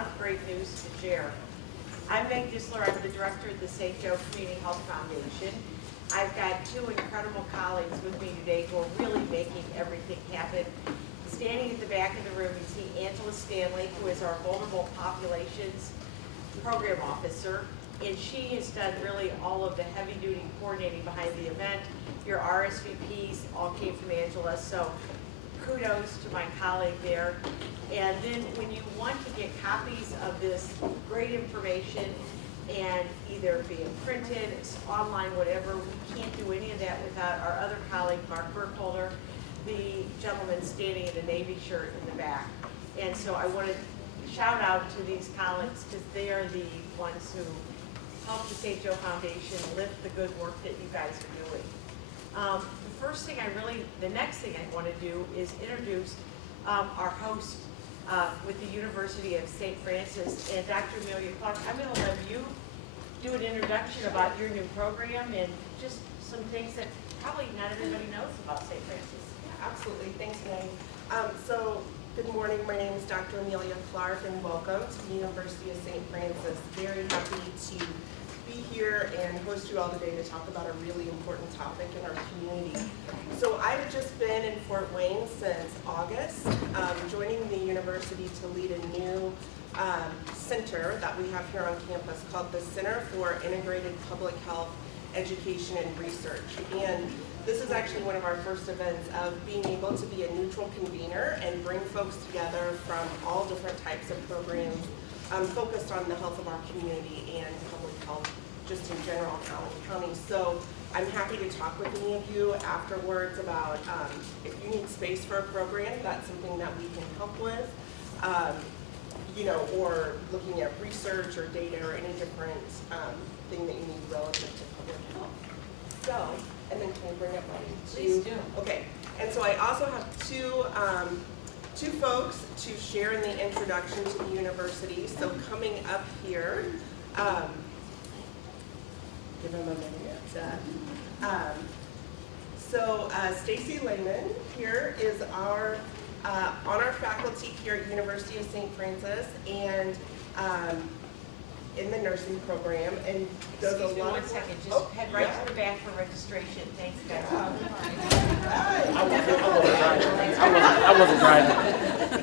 lot of great news to share. I'm Meg Disler. I'm the director of the St. Joe Community Health Foundation. I've got two incredible colleagues with me today who are really making everything happen. Standing at the back of the room, you see Angela Stanley, who is our Vulnerable Populations Program Officer, and she has done really all of the heavy-duty coordinating behind the event. Your RSVPs all came from Angela, so kudos to my colleague there. And then when you want to get copies of this great information and either being printed, online, whatever, we can't do any of that without our other colleague, Mark Burkholder, the gentleman standing in a Navy shirt in the back. And so I want to shout out to these colleagues because they are the ones who help the St. Joe Foundation lift the good work that you guys are doing. The next thing I want to do is introduce our host with the University of St. Francis, and Dr. Amelia Clark. I'm going to let you do an introduction about your new program and just some things that probably not everybody knows about St. Francis. Absolutely. Thanks, Meg. So, good morning. My name is Dr. Amelia Clark, and welcome to the University of St. Francis. Very happy to be here and host you all today to talk about a really important topic in our community. So, I've just been in Fort Wayne since August, joining the university to lead a new center that we have here on campus called the Center for Integrated Public Health Education and Research. And this is actually one of our first events of being able to be a neutral convener and bring folks together from all different types of programs focused on the health of our community and public health just in general in Allen County. So I'm happy to talk with any of you afterwards about if you need space for a program, that's something that we can help with, or looking at research or data or any different thing that you need relative to public health. So, and then can I bring up my Please do. Okay, and so I also have two folks to share in the introduction to the university. So coming up here, give them a minute. Stacy Lehman here is our on our faculty here at University of St. Francis and in the nursing program and does Excuse me a lot one of second, just head right to the back for registration. Thanks, guys.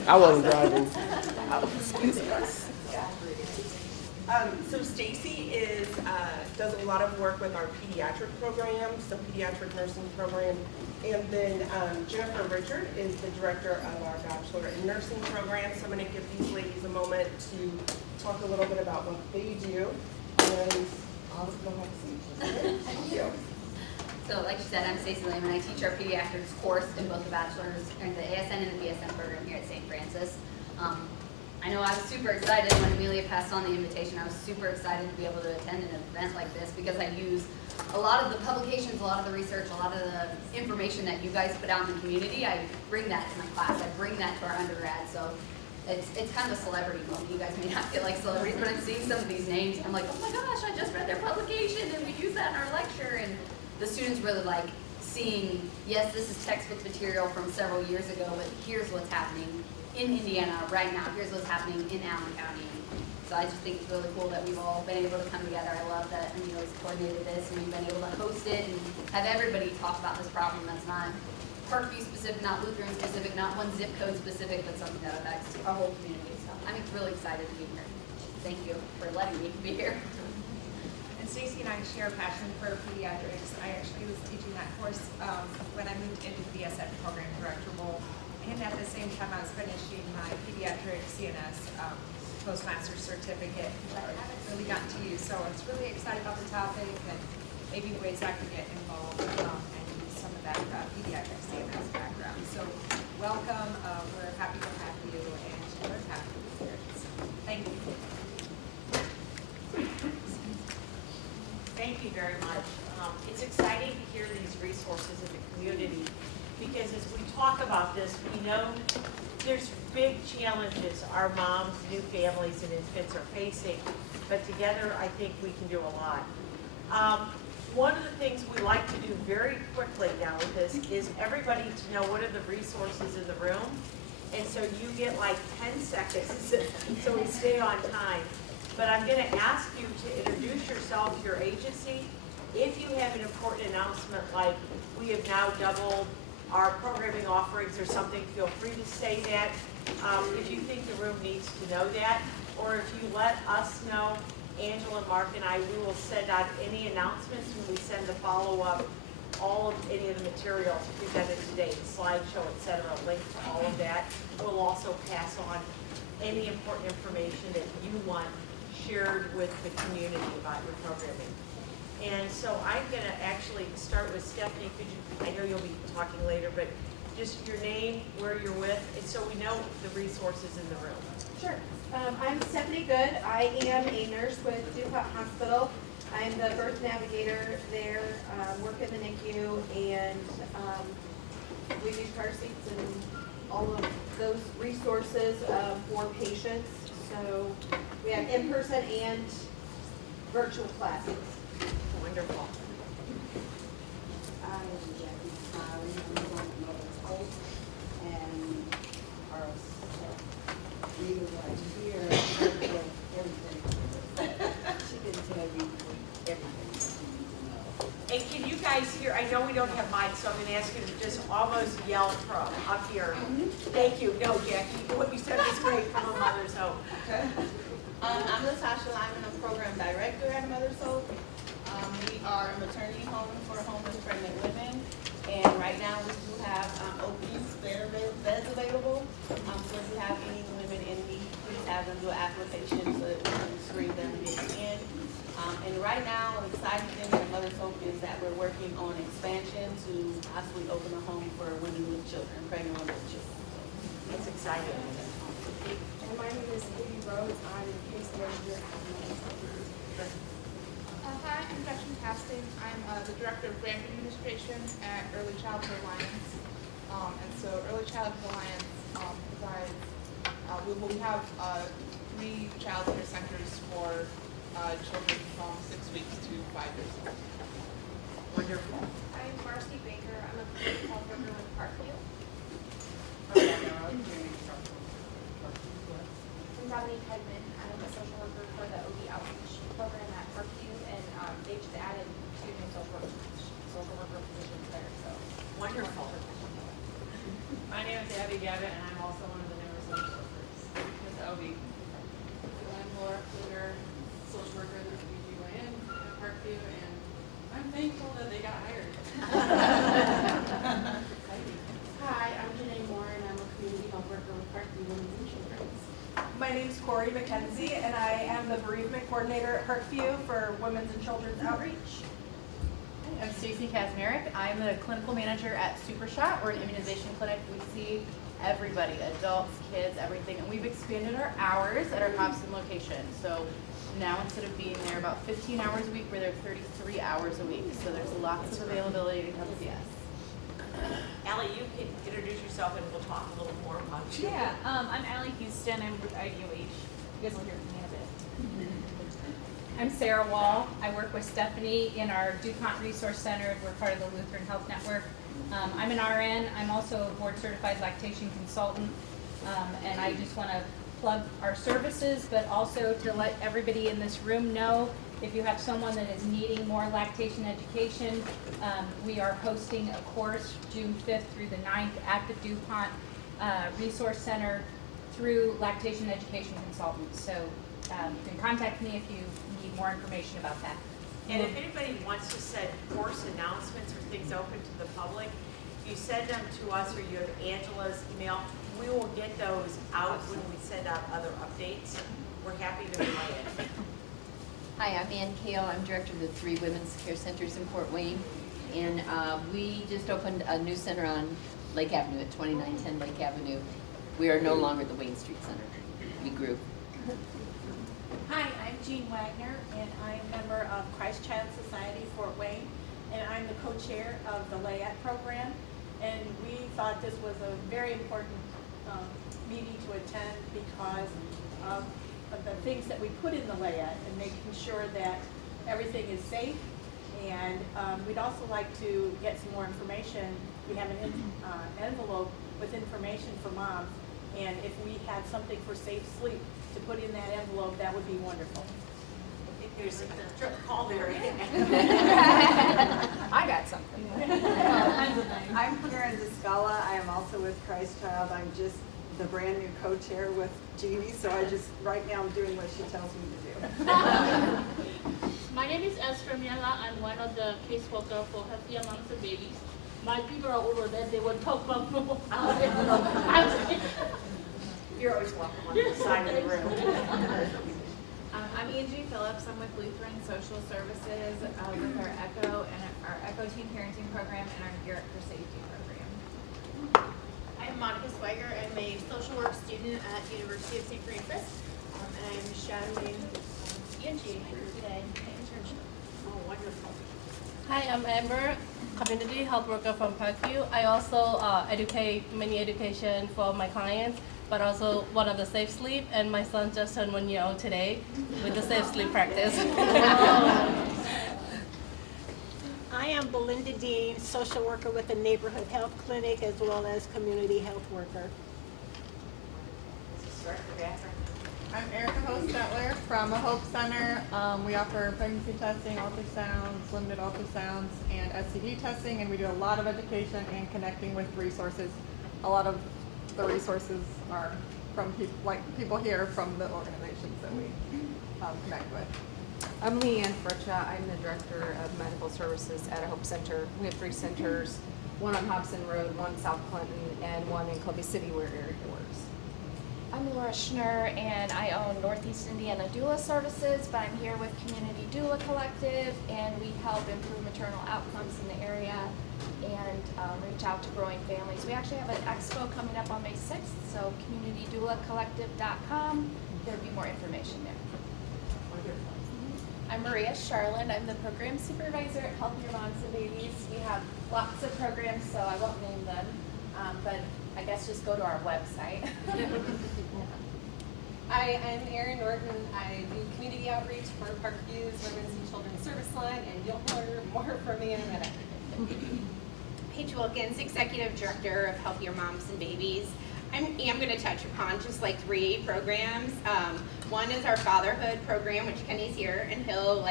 I wasn't driving. So Stacy does a lot of work with our pediatric program, so pediatric nursing program, and then Jennifer Richard is the director of our Bachelor in Nursing program. So I'm going to give these ladies a moment to talk a little bit about what they do, and I'll go have a seat. Thank you. So like you said, I'm Stacey Lehman. I teach our pediatrics course in both the bachelor's and the ASN and the BSN program here at St. Francis. I know I was super excited when Amelia passed on the invitation. I was super excited to be able to attend an event like this because I use a lot of the publications, a lot of the research, a lot of the information that you guys put out in the community. I bring that to my class. I bring that to our undergrad. So it's kind of a celebrity moment. You guys may not feel like celebrities, but I'm seeing some of these names. I'm like, oh my gosh, I just read their publication and we use that in our lecture. And the students really like seeing, yes, this is textbook material from several years ago, but here's what's happening in Indiana right now. Here's what's happening in Allen County. So I just think it's really cool that we've all been able to come together. I love that Amelia's coordinated this and we've been able to host it and have everybody talk about this problem that's not Parkview specific, not Lutheran specific, not one zip code specific, but something that affects our whole community. So I'm really excited to be here. Thank you for letting me be here. And Stacey and I share a passion for pediatrics. I actually was teaching that course when I moved into the BSN program director role. And at the same time, I was finishing my pediatric CNS postmaster's certificate, which I haven't really gotten to use. So I was really excited about the topic and maybe ways I could get involved and use some of that pediatric CNS background. So welcome. We're happy to have you, and we're happy to be here. So, thank you. Thank you very much. It's exciting to hear these resources in the community because as we talk about this, we know there's big challenges our moms, new families, and infants are facing, but together I think we can do a lot. One of the things we like to do very quickly now with this is everybody to know what are the resources in the room And so you get like 10 seconds, so we stay on time. But I'm gonna ask you to introduce yourself, your agency. If you have an important announcement, like we have now doubled our programming offerings or something, feel free to say that. If you think the room needs to know that, or if you let us know, Angela, Mark, and I, we will send out any announcements when we send the follow-up, all of any of the materials presented today, the slideshow, et cetera, link to all of that. We'll also pass on any important information that you want shared with the community about your programming. And so I'm gonna actually start with Stephanie. Could you, I know you'll be talking later, but just your name, where you're with, and so we know the resources in the room. Sure. I'm Stephanie Good. I am a nurse with Dupont Hospital. I'm the birth navigator there, work in the NICU, and we do car seats and all of those resources for patients. So we have in-person and virtual classes. Wonderful. I am Jackie Smiley, I'm the one who knows Hope, and our leader right here, everything. She can tell you everything you need to know. And can you guys hear, I know we don't have mics, so I'm gonna ask you to just almost yell from up here. Thank you. No, Jackie, what you said was great from a Mother's Hope. I'm Latasha Lyman, I'm Program Director at Mother's Hope. We are a maternity home for homeless pregnant women, and right now we do have openings, beds available. So if you have any women in need, please have them do an application so that we can screen them and get in. And right now, an exciting thing at Mother's Hope is that we're working on expansion to possibly open a home for women with children, pregnant women with children. That's exciting. And my name is Katie Rhodes. I'm a case manager at Mother's Hope. Hi, I'm Gretchen Casting. I'm the Director of Grant Administration at Early Childhood Alliance. And so Early Childhood Alliance provides, we have 3 child care centers for children from 6 weeks to 5 years old. Wonderful. I'm Marcy Baker. I'm a community health worker with Parkview. I'm Dominique Hedman. I'm a social worker for the OB outreach program at Parkview, and they just added 2 new social worker positions there. So Wonderful. My name is Abby Gavitt, and I'm also one of the newer social workers with the OB. I'm Laura Kluger, social worker at the PGYN at Parkview, and I'm thankful that they got hired. hi, I'm Janae Moore, and I'm a community health worker with Parkview Women's and Children's. My name's Corey McKenzie, and I am the bereavement coordinator at Parkview for Women's and Children's Outreach. I'm Stacey Kazmarek. I'm the clinical manager at SuperShot. We're an immunization clinic. We see everybody, adults, kids, everything. And we've expanded our hours at our Hobson location. So now instead of being there about 15 hours a week, we're there 33 hours a week. So there's lots of availability to come see us. Allie, you can introduce yourself and we'll talk a little more about you. Yeah, I'm Allie Houston. I'm with IDOH. You guys will hear from me in a bit. I'm Sarah Wall. I work with Stephanie in our Dupont Resource Center. We're part of the Lutheran Health Network. I'm an RN. I'm also a board certified lactation consultant. And I just want to plug our services, but also to let everybody in this room know if you have someone that is needing more lactation education, we are hosting a course June 5th through the 9th at the Dupont Resource Center through Lactation Education Consultants. So you can contact me if you need more information about that. And if anybody wants to send course announcements or things open to the public, you send them to us or you have Angela's email. We will get those out when we send out other updates. We're happy to relay it. Hi, I'm Ann Kale. I'm director of the 3 Women's Care Centers in Fort Wayne. And we just opened a new center on Lake Avenue at 2910 Lake Avenue. We are no longer the Wayne Street Center. We grew. Hi, I'm Jean Wagner, and I'm a member of Christ Child Society Fort Wayne, and I'm the co-chair of the LAYAT program. And we thought this was a very important meeting to attend because of the things that we put in the LAYAT and making sure that everything is safe. And we'd also like to get some more information. We have an envelope with information for moms And if we had something for safe sleep to put in that envelope, that would be wonderful. There's a call there. I got something. I'm Lorenza Scala. I am also with Christ Child. I'm just the brand new co-chair with Jeannie, so right now I'm doing what she tells me to do. My name is Esther Miela. I'm one of the caseworker for Healthier Moms and Babies. My people are over there. They would talk about You're always welcome on the side of the room. I'm Angie Phillips. I'm with Lutheran Social Services with our ECHO and our ECHO Teen Parenting Program and our Gear Up for Safety program. I'm Monica Swiger. I'm a social work student at the University of St. Francis, and I'm shadowing Angie today, my internship. Oh, wonderful. Hi, I'm Amber, community health worker from Parkview. I also educate many education for my clients, but also one of the safe sleep, and my son just turned 1 year old today with the safe sleep practice. I am Belinda Dean, social worker with the Neighborhood Health Clinic as well as community health worker. I'm Erica Hostetler from the Hope Center. We offer pregnancy testing, ultrasounds, limited ultrasounds, and STD testing, and we do a lot of education and connecting with resources. A lot of the resources are from people here from the organizations that we connect with. I'm Leanne Fritcha. I'm the Director of Medical Services at a Hope Center. We have 3 centers, one on Hobson Road, one South Clinton, and one in Columbia City where Erin works. I'm Laura Schnur, and I own Northeast Indiana Doula Services, but I'm here with Community Doula Collective, and we help improve maternal outcomes in the area and reach out to growing families. We actually have an expo coming up on May 6th, so communitydoulacollective.com. There'll be more information there. I'm Maria Charlin. I'm the program supervisor at Healthier Moms and Babies. We have lots of programs, so I won't name them, but I guess just go to our website. Hi, I'm Erin Norton. I do community outreach for Parkview's Women's and Children's Service Line, and you'll hear more from me in a minute. Paige Wilkins, Executive Director of Healthier Moms and Babies. I am going to touch upon just like 3 programs. One is our fatherhood program, which Kenny's here, and he'll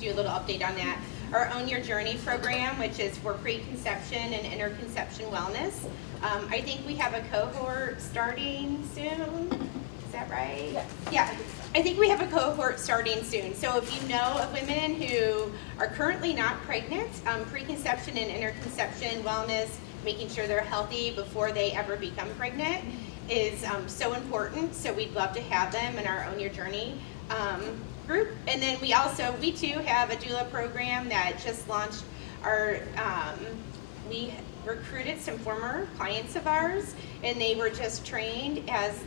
do a little update on that. Our Own Your Journey program, which is for preconception and interconception wellness. I think we have a cohort starting soon. Is that right? Yes. Yeah. I think we have a cohort starting soon. So if you know of women who are currently not pregnant, preconception and interconception wellness, making sure they're healthy before they ever become pregnant is so important. So we'd love to have them in our Own Your Journey group. And then we too have a doula program that just launched we recruited some former clients of ours, and they were just trained as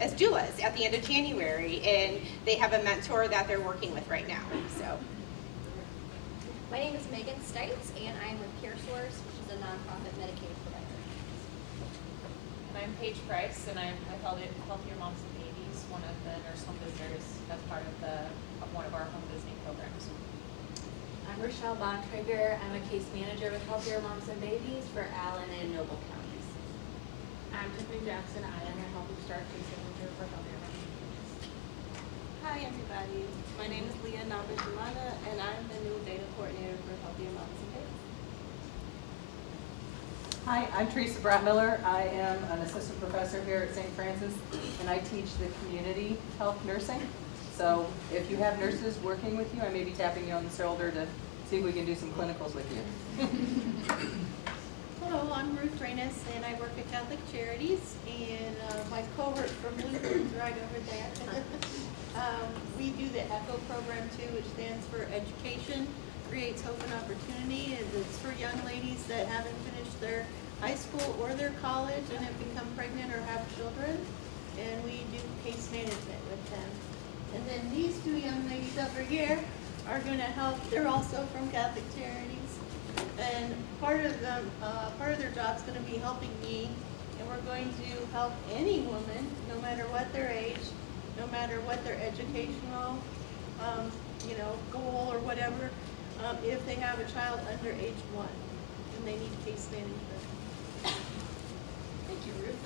as doulas at the end of January, and they have a mentor that they're working with right now. So, my name is Megan Stites, and I'm with CareSource, which is a nonprofit Medicaid provider. And I'm Paige Price, and I'm with Healthier Moms and Babies, one of the nurse home visitors as part of one of our home visiting programs. I'm Rochelle Bontrager. I'm a case manager with Healthier Moms and Babies for Allen and Noble counties. I'm Tiffany Jackson. I am a Healthy Start case manager for Healthier Moms and Babies. Hi everybody. My name is Leah Nabajamana, and I'm the new data coordinator for Healthier Moms and Babies. Hi, I'm Teresa Brattmiller. I am an assistant professor here at St. Francis, and I teach the community health nursing. So if you have nurses working with you, I may be tapping you on the shoulder to see if we can do some clinicals with you. Hello, I'm Ruth Reines, and I work at Catholic Charities, and my cohort from Lutheran's right over there. We do the ECHO program too, which stands for Education, Creates Hope and Opportunity, and it's for young ladies that haven't finished their high school or their college and have become pregnant or have children, and we do case management with them. And then these 2 young ladies over here are going to help. They're also from Catholic Charities, and part of their job's going to be helping me, and we're going to help any woman, no matter what their age, no matter what their educational, goal or whatever, if they have a child under age 1 and they need case management. Thank you, Ruth.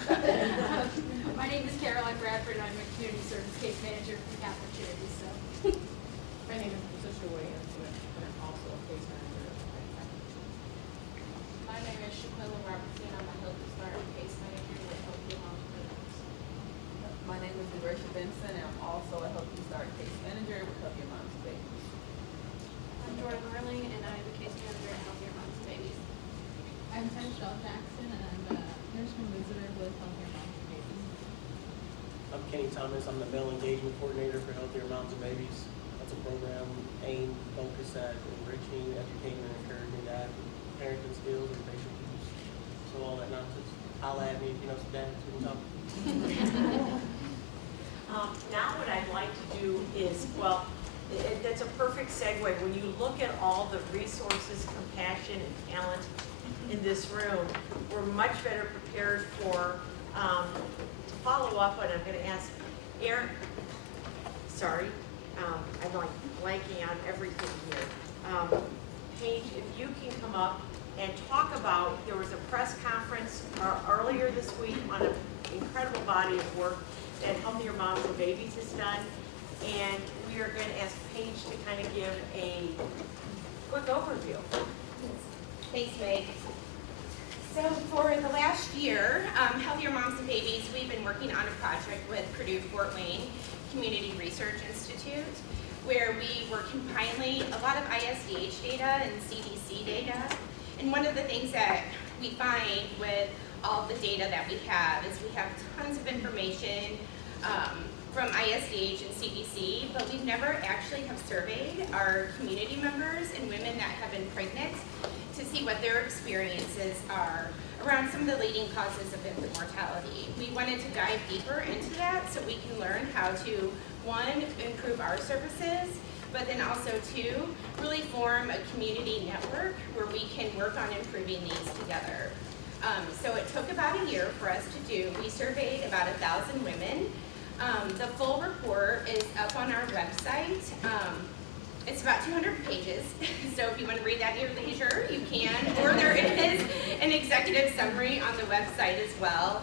King Thomas. I'm the male engagement coordinator for Healthier Moms and Babies. That's a program aimed, focused at enriching, educating, and encouraging that parenting skills and facial cues. So all that nonsense. Holla at me if you know some dads who can talk. Now what I'd like to do is, well, that's a perfect segue. When you look at all the resources, compassion, and talent in this room, we're much better prepared for, to follow up on. I'm going to ask Erin, sorry, I'm like blanking on everything here. Paige, if you can come up and talk about, there was a press conference earlier this week on an incredible body of work that Healthier Moms and Babies has done, and we are going to ask Paige to kind of give a quick overview. Thanks, Meg. So for the last year, Healthier Moms and Babies, we've been working on a project with Purdue Fort Wayne Community Research Institute, where we were compiling a lot of ISDH data and CDC data. And one of the things that we find with all the data that we have is we have tons of information from ISDH and CDC, but we never actually have surveyed our community members and women that have been pregnant to see what their experiences are around some of the leading causes of infant mortality. We wanted to dive deeper into that so we can learn how to, one, improve our services, but then also two, really form a community network where we can work on improving these together. So it took about a year for us to do. We surveyed about 1,000 women. The full report is up on our website. It's about 200 pages, so if you want to read that at your leisure, you can. Or there is an executive summary on the website as well.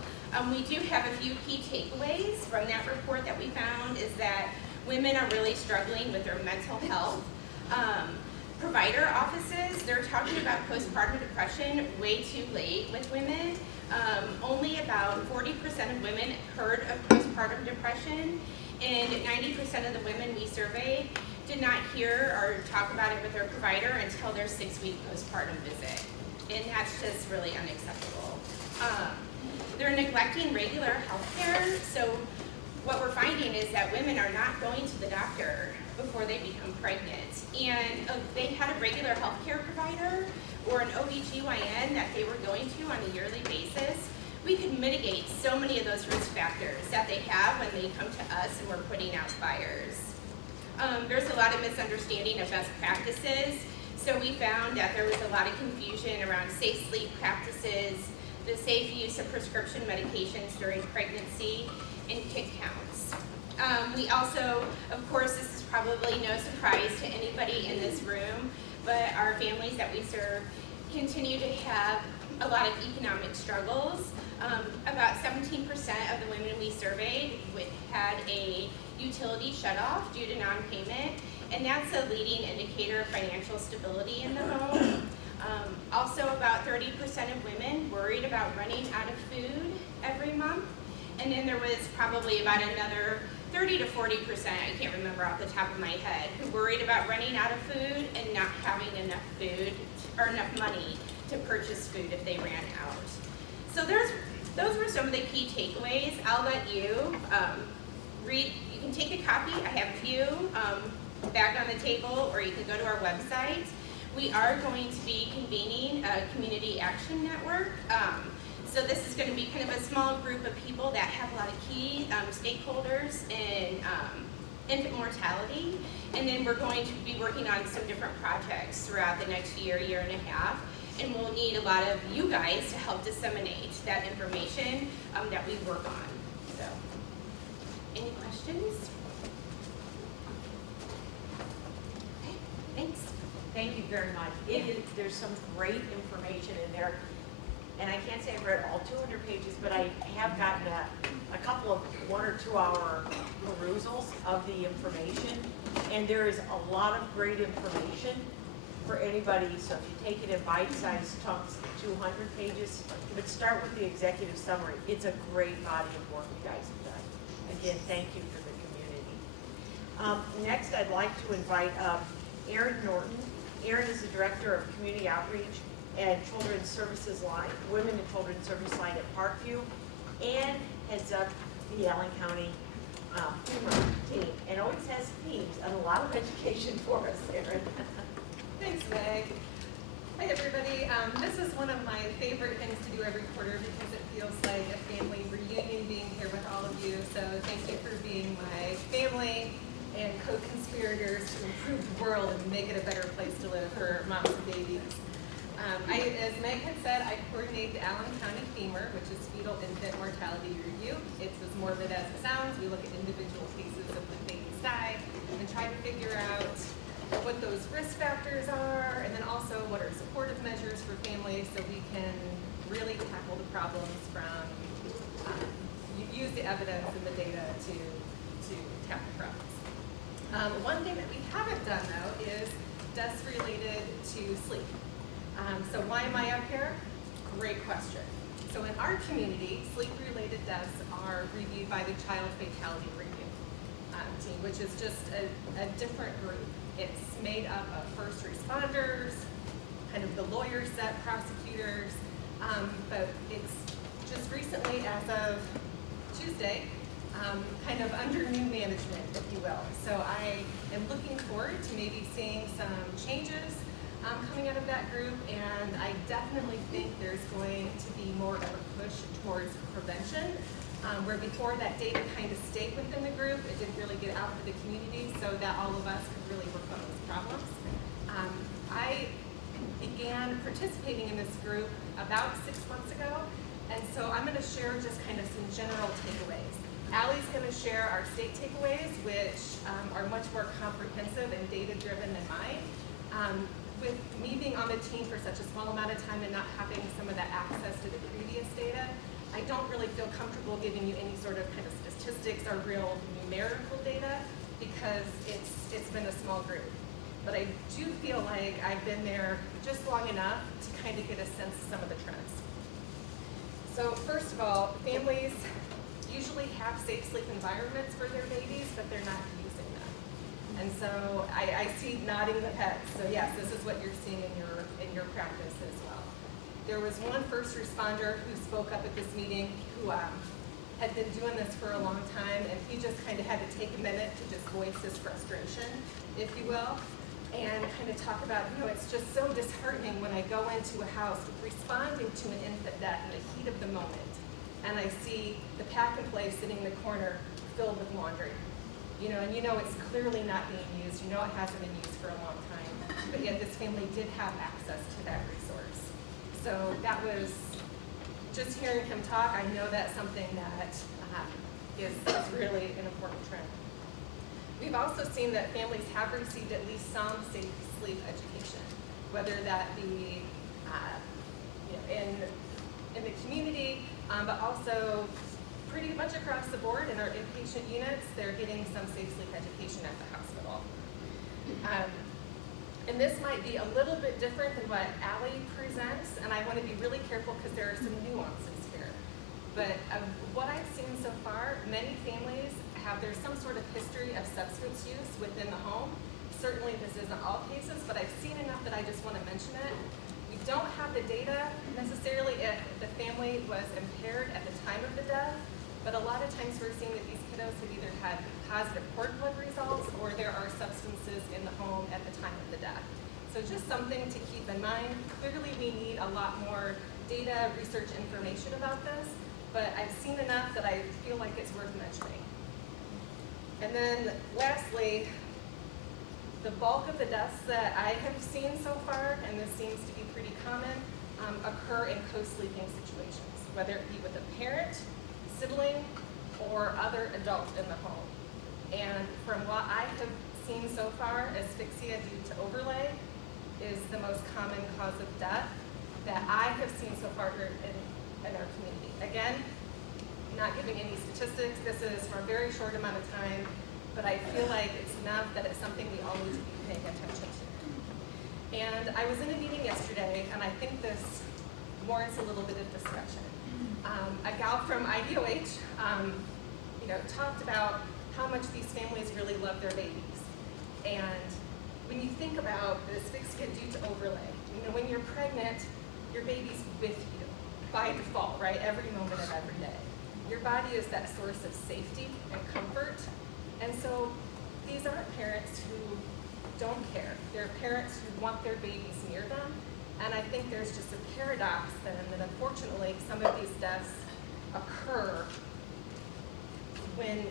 We do have a few key takeaways from that report that we found is that women are really struggling with their mental health. Provider offices, they're talking about postpartum depression way too late with women. Only about 40% of women heard of postpartum depression, and 90% of the women we surveyed did not hear or talk about it with their provider until their 6-week postpartum visit. And that's just really unacceptable. They're neglecting regular health care, so what we're finding is that women are not going to the doctor before they become pregnant. And they had a regular health care provider or an OBGYN that they were going to on a yearly basis. We could mitigate so many of those risk factors that they have when they come to us and we're putting out fires. There's a lot of misunderstanding of best practices. So we found that there was a lot of confusion around safe sleep practices, the safe use of prescription medications during pregnancy, and kid counts. We also, of course, this is probably no surprise to anybody in this room, but our families that we serve continue to have a lot of economic struggles. About 17% of the women we surveyed had a utility shutoff due to non-payment, and that's a leading indicator of financial stability in the home. Also, about 30% of women worried about running out of food every month, and then there was probably about another 30 to 40%, I can't remember off the top of my head, who worried about running out of food and not having enough food or enough money to purchase food if they ran out. So those were some of the key takeaways. I'll let you read. You can take a copy. I have a few back on the table, or you can go to our website. We are going to be convening a community action network. So this is going to be kind of a small group of people that have a lot of key stakeholders in infant mortality. And then we're going to be working on some different projects throughout the next year, year and a half. And we'll need a lot of you guys to help disseminate that information that we work on. So, any questions? Okay, thanks. Thank you very much. There's some great information in there. And I can't say I've read all 200 pages, but I have gotten a couple of 1 or 2 hour perusals of the information. And there is a lot of great information for anybody. So if you take it in bite-sized chunks, 200 pages, but start with the executive summary. It's a great body of work you guys have done. Again, thank you for the community. Next, I'd like to invite Erin Norton. Erin is the Director of Community Outreach and Children's Services Line, Women and Children's Service Line at Parkview, and heads up the Allen County humor team, and always has themes and a lot of education for us, Erin. Thanks, Meg. Hi, everybody. This is one of my favorite things to do every quarter because it feels like a family reunion being here with all of you. So thank you for being my family and co-conspirators to improve the world and make it a better place to live for moms and babies. As Meg had said, I coordinate the Allen County FEMUR, which is Fetal Infant Mortality Review. It's as morbid as it sounds. We look at individual cases of when babies die and try to figure out what those risk factors are, and then also what are supportive measures for families so we can really tackle the problems from, use the evidence and the data to tackle the problems. One thing that we haven't done though is deaths related to sleep. So why am I up here? Great question. So in our community, sleep-related deaths are reviewed by the Child Fatality Review team, which is just a different group. It's made up of first responders, kind of the lawyer set, prosecutors, but it's just recently, as of Tuesday, kind of under new management, if you will. So I am looking forward to maybe seeing some changes coming out of that group, and I definitely think there's going to be more of a push towards prevention, where before that data kind of stayed within the group, it didn't really get out to the community so that all of us could really work on those problems. I began participating in this group about 6 months ago, and so I'm going to share just kind of some general takeaways. Allie's going to share our state takeaways, which are much more comprehensive and data-driven than mine. With me being on the team for such a small amount of time and not having some of that access to the previous data, I don't really feel comfortable giving you any sort of kind of statistics or real numerical data because it's been a small group. But I do feel like I've been there just long enough to kind of get a sense of some of the trends. So first of all, families usually have safe sleep environments for their babies, but they're not using them. And so I see nodding the heads. So yes, this is what you're seeing in your practice as well. There was one first responder who spoke up at this meeting who had been doing this for a long time, and he just kind of had to take a minute to just voice his frustration, if you will, and kind of talk about, it's just so disheartening when I go into a house responding to an infant death in the heat of the moment, and I see the pack and play sitting in the corner filled with laundry. And it's clearly not being used. It hasn't been used for a long time, but yet this family did have access to that resource. So that was, just hearing him talk, I know that's something that is really an important trend. We've also seen that families have received at least some safe sleep education, whether that be in the community, but also pretty much across the board in our inpatient units, they're getting some safe sleep education at the hospital. And this might be a little bit different than what Allie presents, and I want to be really careful because there are some nuances here. But what I've seen so far, many families there's some sort of history of substance use within the home. Certainly this isn't all cases, but I've seen enough that I just want to mention it. We don't have the data necessarily if the family was impaired at the time of the death, but a lot of times we're seeing that these kiddos have either had positive cord blood results or there are substances in the home at the time of the death. So just something to keep in mind. Clearly we need a lot more data, research information about this, but I've seen enough that I feel like it's worth mentioning. And then lastly, the bulk of the deaths that I have seen so far, and this seems to be pretty common, occur in co-sleeping situations, whether it be with a parent, sibling, or other adult in the home. And from what I have seen so far, asphyxia due to overlay is the most common cause of death that I have seen so far here in our community. Again, not giving any statistics, this is for a very short amount of time, but I feel like it's enough that it's something we all need to be paying attention to. And I was in a meeting yesterday, and I think this warrants a little bit of discussion. A gal from IDOH, talked about how much these families really love their babies. And when you think about the asphyxia due to overlay, when you're pregnant, your baby's with you by default, right? Every moment of every day. your body is that source of safety and comfort. And so these aren't parents who don't care. They're parents who want their babies near them. And I think there's just a paradox then that unfortunately some of these deaths occur when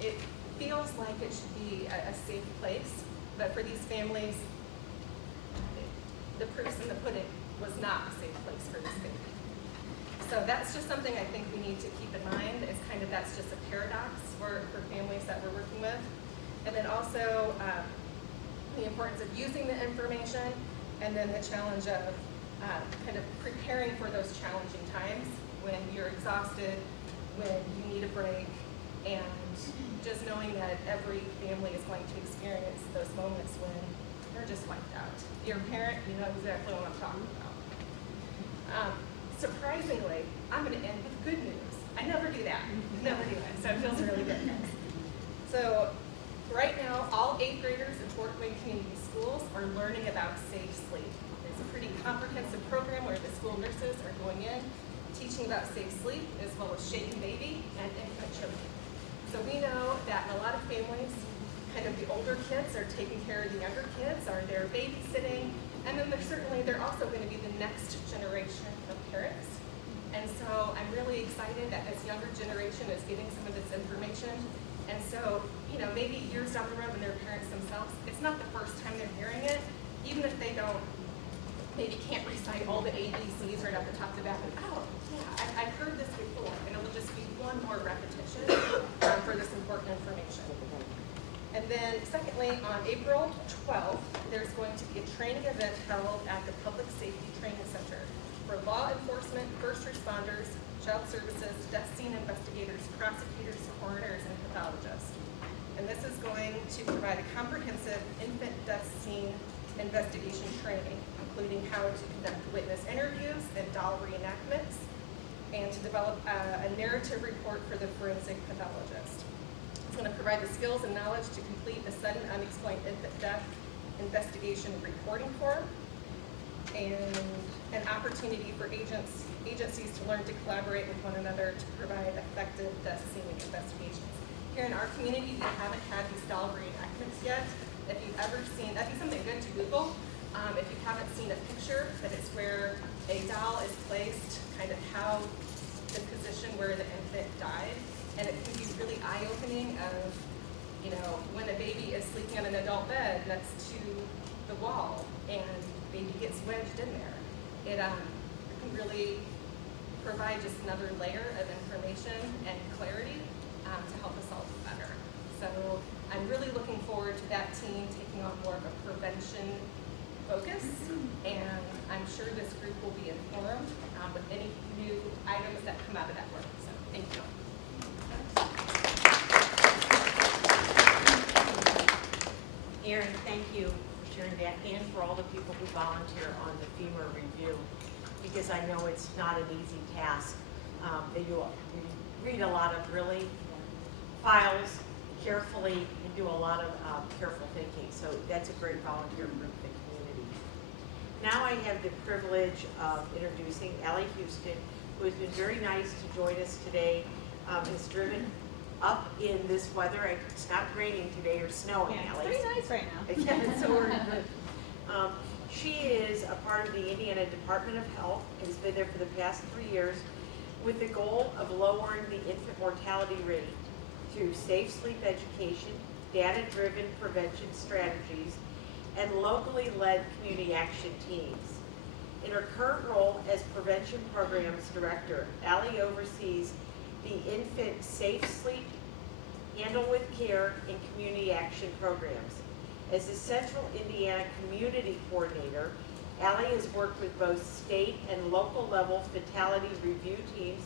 it feels like it should be a safe place, but for these families, the proof's in the pudding was not a safe place for this baby. So that's just something I think we need to keep in mind. It's kind of, that's just a paradox for families that we're working with. And then also the importance of using the information, and then the challenge of kind of preparing for those challenging times when you're exhausted, when you need a break, and just knowing that every family is going to experience those moments when they're just wiped out. If you're a parent, you know exactly what I'm talking about. Surprisingly, I'm going to end with good news. I never do that. Never do that. So it feels really good. So right now, all 8th graders in Fort Wayne Community Schools are learning about safe sleep. It's a pretty comprehensive program where the school nurses are going in, teaching about safe sleep, as well as shaken baby and infant choking. So we know that in a lot of families, kind of the older kids are taking care of the younger kids, or they're babysitting, and then they're also going to be the next generation of parents. And so I'm really excited that this younger generation is getting some of this information. And so, you know, maybe years down the road when they're parents themselves, it's not the first time they're hearing it, even if they maybe can't recite all the ABCs right off the top of the bat, but oh, yeah, I've heard this before, and it'll just be one more repetition for this important information. And then secondly, on April 12th, there's going to be a training event held at the Public Safety Training Center for law enforcement, first responders, child services, death scene investigators, prosecutors, coroners, and pathologists. And this is going to provide a comprehensive infant death scene investigation training, including how to conduct witness interviews and doll reenactments, and to develop a narrative report for the forensic pathologist. It's going to provide the skills and knowledge to complete a sudden unexplained infant death investigation reporting form, and an opportunity for agencies to learn to collaborate with one another to provide effective death scene investigations. Here in our community, we haven't had these doll reenactments yet. If you've ever seen, that'd be something good to Google. If you haven't seen a picture, that is where a doll is placed, kind of how the position where the infant died, and it can be really eye-opening of, you know, when a baby is sleeping on an adult bed next to the wall and baby gets wedged in there. It can really provide just another layer of information and clarity to help us all better. So I'm really looking forward to that team taking on more of a prevention focus, and I'm sure this group will be informed with any new items that come out of that work. So thank you. Erin, thank you for sharing that, and for all the people who volunteer on the FEMA review, because I know it's not an easy task. You read a lot of really files carefully and do a lot of careful thinking, so that's a great volunteer group in the community. Now I have the privilege of introducing Allie Houston, who has been very nice to join us today, has driven up in this weather. It's not raining today or snowing, Allie. It's pretty nice right now. Yeah, so we're good. She is a part of the Indiana Department of Health and has been there for the past 3 years with the goal of lowering the infant mortality rate through safe sleep education, data-driven prevention strategies, and locally led community action teams. In her current role as Prevention Programs Director, Allie oversees the Infant Safe Sleep, Handle with Care, and Community Action Programs. As the Central Indiana Community Coordinator, Allie has worked with both state and local level fatality review teams,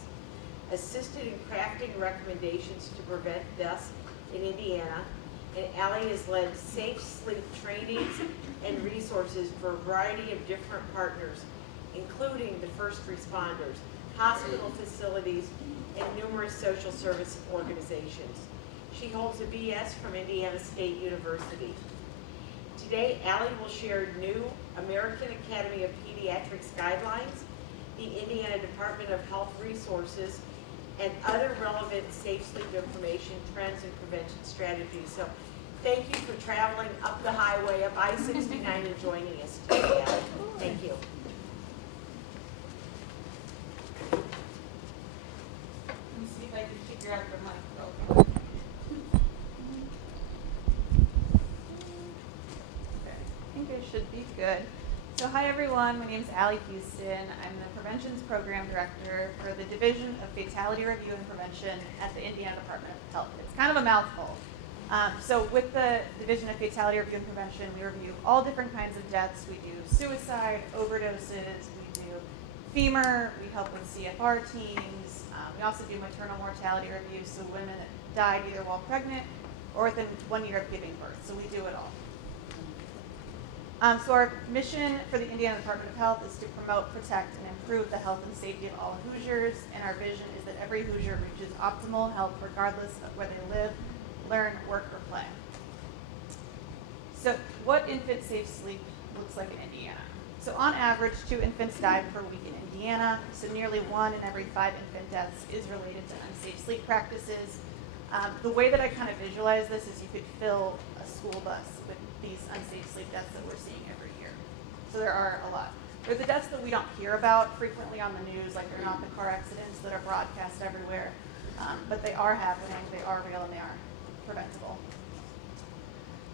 assisted in crafting recommendations to prevent deaths in Indiana, and Allie has led safe sleep trainings and resources for a variety of different partners, including the first responders, hospital facilities, and numerous social service organizations. She holds a BS from Indiana State University. Today, Allie will share new American Academy of Pediatrics guidelines, the Indiana Department of Health resources, and other relevant safe sleep information, trends, and prevention strategies. So thank you for traveling up the highway, up I-69 and joining us today. Allie. Thank you. Let me see if I can figure out the mic real quick. Okay, I think I should be good. So hi everyone, my name is Allie Houston. I'm the Preventions Program Director for the Division of Fatality Review and Prevention at the Indiana Department of Health. It's kind of a mouthful. So with the Division of Fatality Review and Prevention, we review all different kinds of deaths. We do suicide, overdoses, we do femur, we help with CFR teams. We also do maternal mortality reviews, so women that died either while pregnant or within 1 year of giving birth. So we do it all. So our mission for the Indiana Department of Health is to promote, protect, and improve the health and safety of all Hoosiers, and our vision is that every Hoosier reaches optimal health regardless of where they live, learn, work, or play. So what infant safe sleep looks like in Indiana? So on average, 2 infants die per week in Indiana, so nearly 1 in every 5 infant deaths is related to unsafe sleep practices. The way that I kind of visualize this is you could fill a school bus with these unsafe sleep deaths that we're seeing every year. So there are a lot. They're the deaths that we don't hear about frequently on the news, like they're not the car accidents that are broadcast everywhere, but they are happening, they are real, and they are preventable.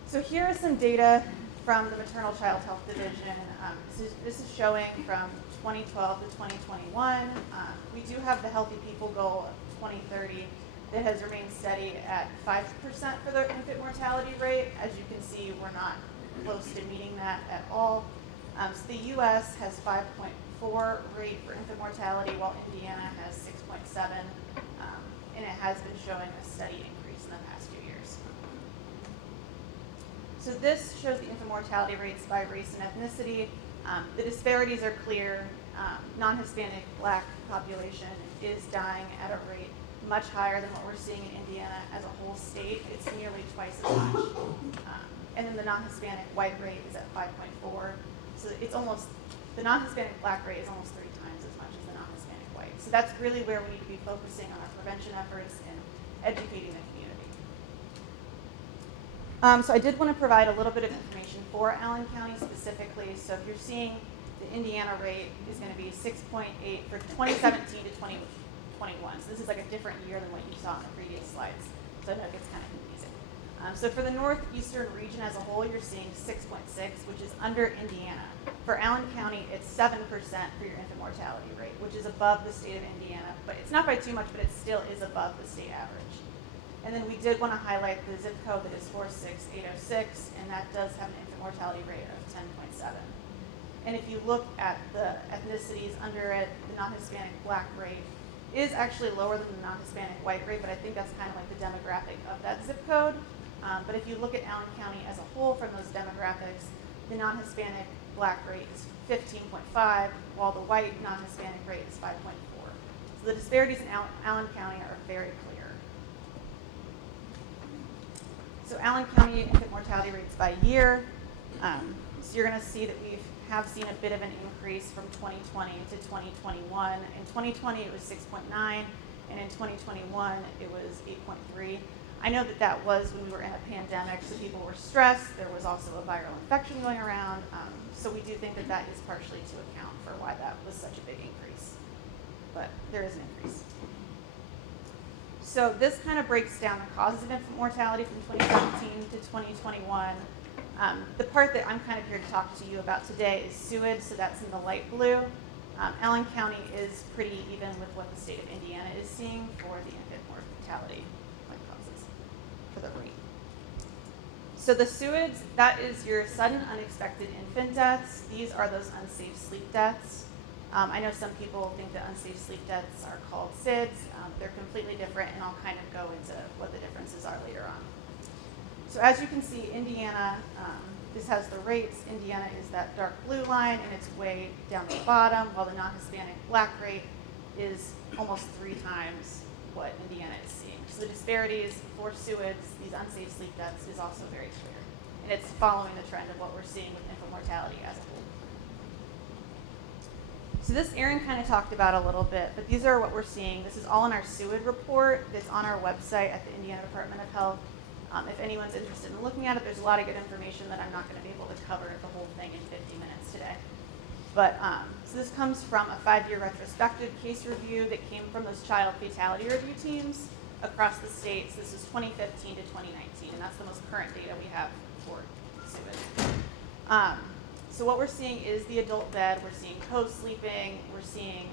So here is some data from the Maternal Child Health Division. This is showing from 2012 to 2021. We do have the Healthy People goal of 2030 that has remained steady at 5% for the infant mortality rate. As you can see, we're not close to meeting that at all. So the U.S. has 5.4 rate for infant mortality, while Indiana has 6.7, and it has been showing a steady increase in the past few years. So this shows the infant mortality rates by race and ethnicity. The disparities are clear. Non-Hispanic Black population is dying at a rate much higher than what we're seeing in Indiana as a whole state. It's nearly twice as much. And then the non-Hispanic white rate is at 5.4. So it's almost, the non-Hispanic Black rate is almost 3 times as much as the non-Hispanic white. So that's really where we need to be focusing on our prevention efforts and educating the community. So I did want to provide a little bit of information for Allen County specifically. So if you're seeing the Indiana rate is going to be 6.8 for 2017 to 2021. So this is like a different year than what you saw in the previous slides. So I know it gets kind of confusing. So for the northeastern region as a whole, you're seeing 6.6, which is under Indiana. For Allen County, it's 7% for your infant mortality rate, which is above the state of Indiana. But it's not by too much, but it still is above the state average. And then we did want to highlight the zip code that is 46806, and that does have an infant mortality rate of 10.7. And if you look at the ethnicities under it, the non-Hispanic Black rate is actually lower than the non-Hispanic white rate, but I think that's kind of like the demographic of that zip code. But if you look at Allen County as a whole from those demographics, the non-Hispanic Black rate is 15.5, while the white non-Hispanic rate is 5.4. So the disparities in Allen County are very clear. So Allen County infant mortality rates by year. So you're going to see that we have seen a bit of an increase from 2020 to 2021. In 2020, it was 6.9, and in 2021, it was 8.3. I know that that was when we were in a pandemic, so people were stressed. There was also a viral infection going around. So we do think that that is partially to account for why that was such a big increase. But there is an increase. So this kind of breaks down the causes of infant mortality from 2017 to 2021. The part that I'm kind of here to talk to you about today is SUID, so that's in the light blue. Allen County is pretty even with what the state of Indiana is seeing for the infant mortality causes for the rate. So the SUIDs, that is your sudden unexpected infant deaths. These are those unsafe sleep deaths. I know some people think that unsafe sleep deaths are called SIDS. They're completely different, and I'll kind of go into what the differences are later on. So as you can see, Indiana, this has the rates. Indiana is that dark blue line, and it's way down the bottom, while the non-Hispanic Black rate is almost 3 times what Indiana is seeing. So the disparities for SUIDs, these unsafe sleep deaths, is also very clear. And it's following the trend of what we're seeing with infant mortality as a whole. So this Erin kind of talked about a little bit, but these are what we're seeing. This is all in our SUID report that's on our website at the Indiana Department of Health. If anyone's interested in looking at it, there's a lot of good information that I'm not going to be able to cover the whole thing in 50 minutes today. But so this comes from a 5-year retrospective case review that came from those child fatality review teams across the states. This is 2015 to 2019, and that's the most current data we have for SUID. So what we're seeing is the adult bed. We're seeing co-sleeping. We're seeing,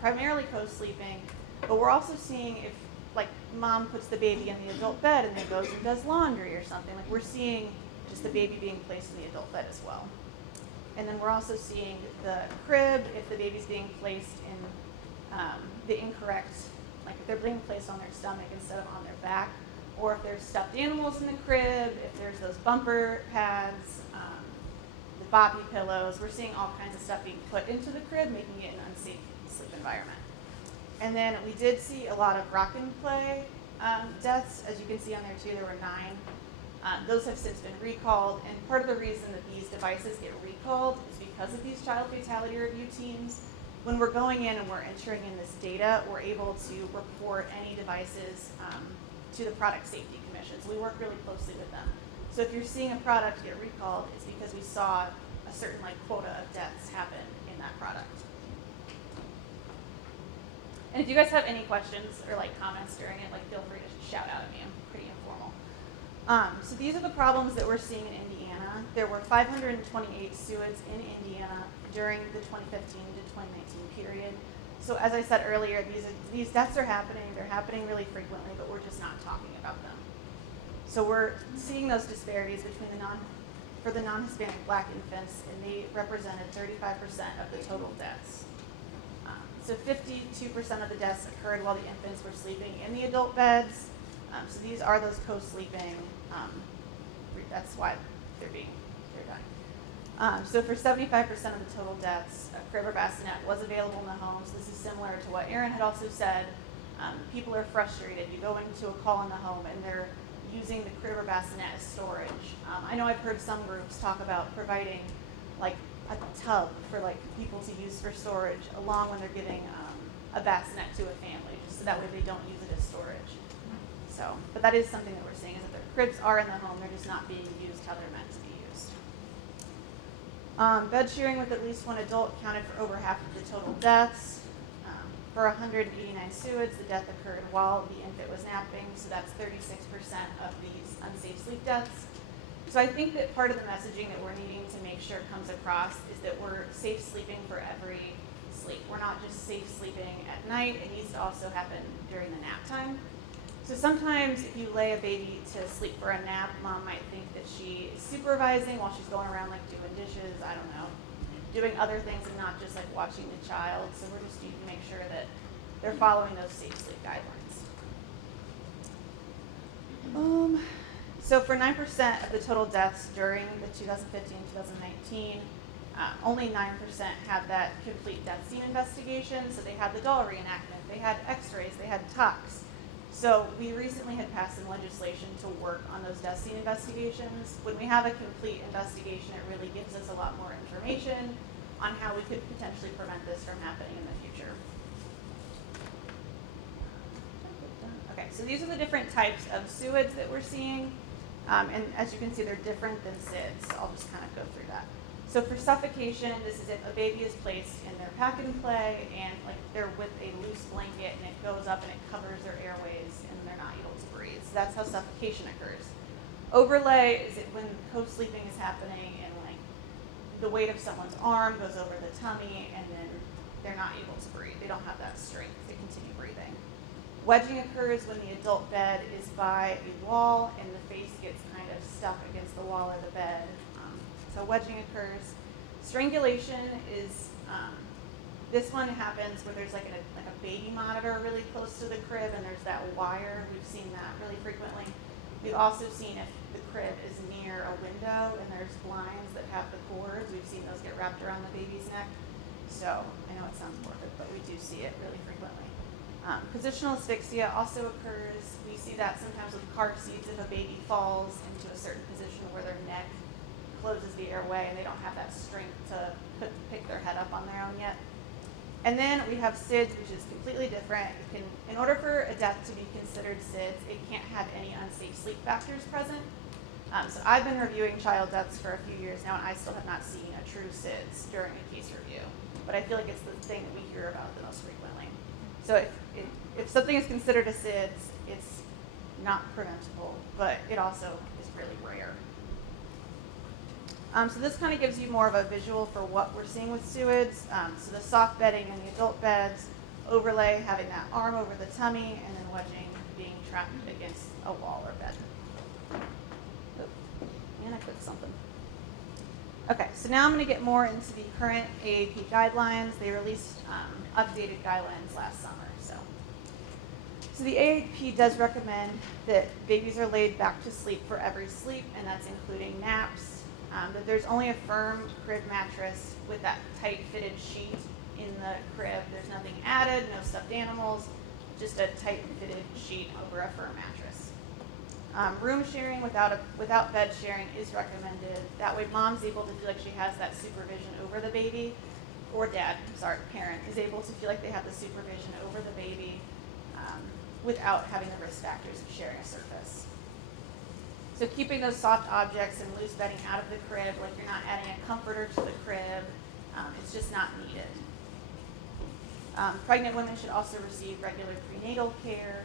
primarily co-sleeping, but we're also seeing if, like, mom puts the baby in the adult bed and then goes and does laundry or something. Like, we're seeing just the baby being placed in the adult bed as well. And then we're also seeing the crib if the baby's being placed in the incorrect, like if they're being placed on their stomach instead of on their back, or if there's stuffed animals in the crib, if there's those bumper pads, the boppy pillows. We're seeing all kinds of stuff being put into the crib, making it an unsafe sleep environment. And then we did see a lot of rock and play deaths. As you can see on there too, there were 9. Those have since been recalled, and part of the reason that these devices get recalled is because of these child fatality review teams. When we're going in and we're entering in this data, we're able to report any devices to the Product Safety Commission. So we work really closely with them. So if you're seeing a product get recalled, it's because we saw a certain quota of deaths happen in that product. And if you guys have any questions or comments during it, feel free to shout out at me. I'm pretty informal. So these are the problems that we're seeing in Indiana. There were 528 SUIDs in Indiana during the 2015 to 2019 period. So as I said earlier, these deaths are happening. They're happening really frequently, but we're just not talking about them. So we're seeing those disparities between for the non-Hispanic Black infants, and they represented 35% of the total deaths. So 52% of the deaths occurred while the infants were sleeping in the adult beds. So these are those co-sleeping. That's why they're dying. So for 75% of the total deaths, a crib or bassinet was available in the home. So this is similar to what Erin had also said. People are frustrated. You go into a call in the home and they're using the crib or bassinet as storage. I know I've heard some groups talk about providing a tub for people to use for storage along when they're giving a bassinet to a family, just so that way they don't use it as storage. So, but that is something that we're seeing, is that the cribs are in the home, they're just not being used how they're meant to be used. Bed sharing with at least one adult accounted for over half of the total deaths. For 189 SUIDs, the death occurred while the infant was napping, so that's 36% of these unsafe sleep deaths. So I think that part of the messaging that we're needing to make sure comes across is that we're safe sleeping for every sleep. We're not just safe sleeping at night, it needs to also happen during the nap time. So sometimes if you lay a baby to sleep for a nap, mom might think that she is supervising while she's going around doing dishes, I don't know, doing other things and not just watching the child. So we're just needing to make sure that they're following those safe sleep guidelines. So for 9% of the total deaths during the 2015-2019, only 9% had that complete death scene investigation. So they had the doll reenactment, they had x-rays, they had tox. So we recently had passed some legislation to work on those death scene investigations. When we have a complete investigation, it really gives us a lot more information on how we could potentially prevent this from happening in the future. Okay, so these are the different types of SUIDs that we're seeing. And as you can see, they're different than SIDS. So I'll just kind of go through that. So for suffocation, this is if a baby is placed in their pack and play and they're with a loose blanket and it goes up and it covers their airways and they're not able to breathe. So that's how suffocation occurs. Overlay is it when co-sleeping is happening and the weight of someone's arm goes over the tummy and then they're not able to breathe. They don't have that strength to continue breathing. Wedging occurs when the adult bed is by a wall and the face gets kind of stuck against the wall or the bed. So wedging occurs. Strangulation is, this one happens where there's a baby monitor really close to the crib and there's that wire. We've seen that really frequently. We've also seen if the crib is near a window and there's blinds that have the cords, we've seen those get wrapped around the baby's neck. So I know it sounds morbid, but we do see it really frequently. Positional asphyxia also occurs. We see that sometimes with car seats if a baby falls into a certain position where their neck closes the airway and they don't have that strength to pick their head up on their own yet. And then we have SIDS, which is completely different. In order for a death to be considered SIDS, it can't have any unsafe sleep factors present. So I've been reviewing child deaths for a few years now, and I still have not seen a true SIDS during a case review. But I feel like it's the thing that we hear about the most frequently. So if something is considered a SIDS, it's not preventable, but it also is really rare. So this kind of gives you more of a visual for what we're seeing with SIDS. So the soft bedding in the adult beds, overlay having that arm over the tummy, and then wedging being trapped against a wall or bed. And I clicked something. Okay, so now I'm going to get more into the current AAP guidelines. They released updated guidelines last summer. So the AAP does recommend that babies are laid back to sleep for every sleep, and that's including naps. That there's only a firm crib mattress with that tight fitted sheet in the crib. There's nothing added, no stuffed animals, just a tight fitted sheet over a firm mattress. Room sharing without bed sharing is recommended. That way mom's able to feel like she has that supervision over the baby, or parent is able to feel like they have the supervision over the baby without having the risk factors of sharing a surface. So keeping those soft objects and loose bedding out of the crib, like you're not adding a comforter to the crib, it's just not needed. Pregnant women should also receive regular prenatal care,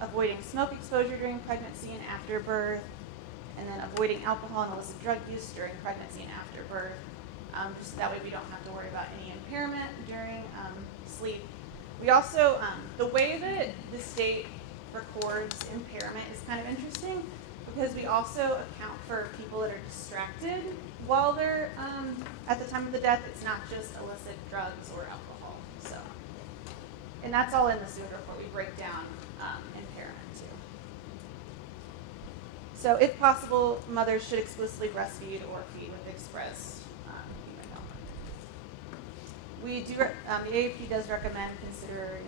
avoiding smoke exposure during pregnancy and after birth, and then avoiding alcohol and illicit drug use during pregnancy and after birth. Just that way we don't have to worry about any impairment during sleep. We also, the way that the state records impairment is kind of interesting, because we also account for people that are distracted while they're at the time of the death. It's not just illicit drugs or alcohol. So, and that's all in the SIDS report. We break down impairment too. So if possible, mothers should exclusively breastfeed or feed with express human milk. The AAP does recommend considering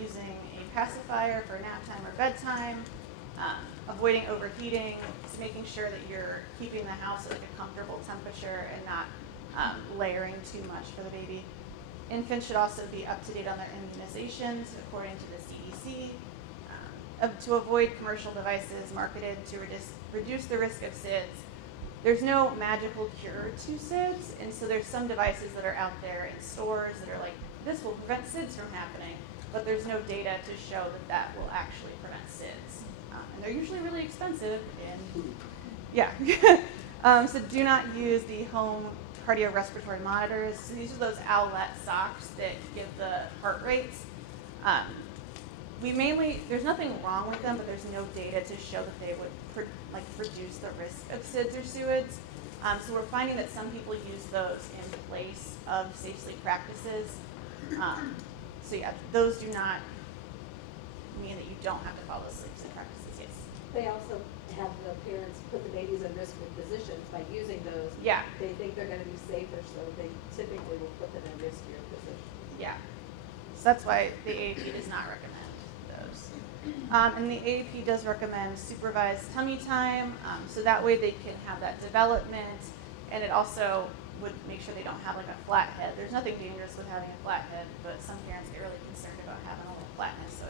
using a pacifier for nap time or bedtime, avoiding overheating, just making sure that you're keeping the house at like a comfortable temperature and not layering too much for the baby. Infants should also be up to date on their immunizations according to the CDC. To avoid commercial devices marketed to reduce the risk of SIDS. There's no magical cure to SIDS, and so there's some devices that are out there in stores that are like, this will prevent SIDS from happening, but there's no data to show that that will actually prevent SIDS. And they're usually really expensive, and yeah. So do not use the home cardiorespiratory monitors. So these are those owlet socks that give the heart rates. There's nothing wrong with them, but there's no data to show that they would reduce the risk of SIDS or SUIDs. So we're finding that some people use those in place of safe sleep practices. So yeah, those do not mean that you don't have to follow sleep practices, yes. They also have the parents put the babies in risk with physicians by using those. Yeah. They think they're going to be safer, so they typically will put them in riskier positions. Yeah. So that's why the AAP does not recommend those. And the AAP does recommend supervised tummy time, so that way they can have that development, and it also would make sure they don't have like a flat head. There's nothing dangerous with having a flat head, but some parents get really concerned about having a little flatness, so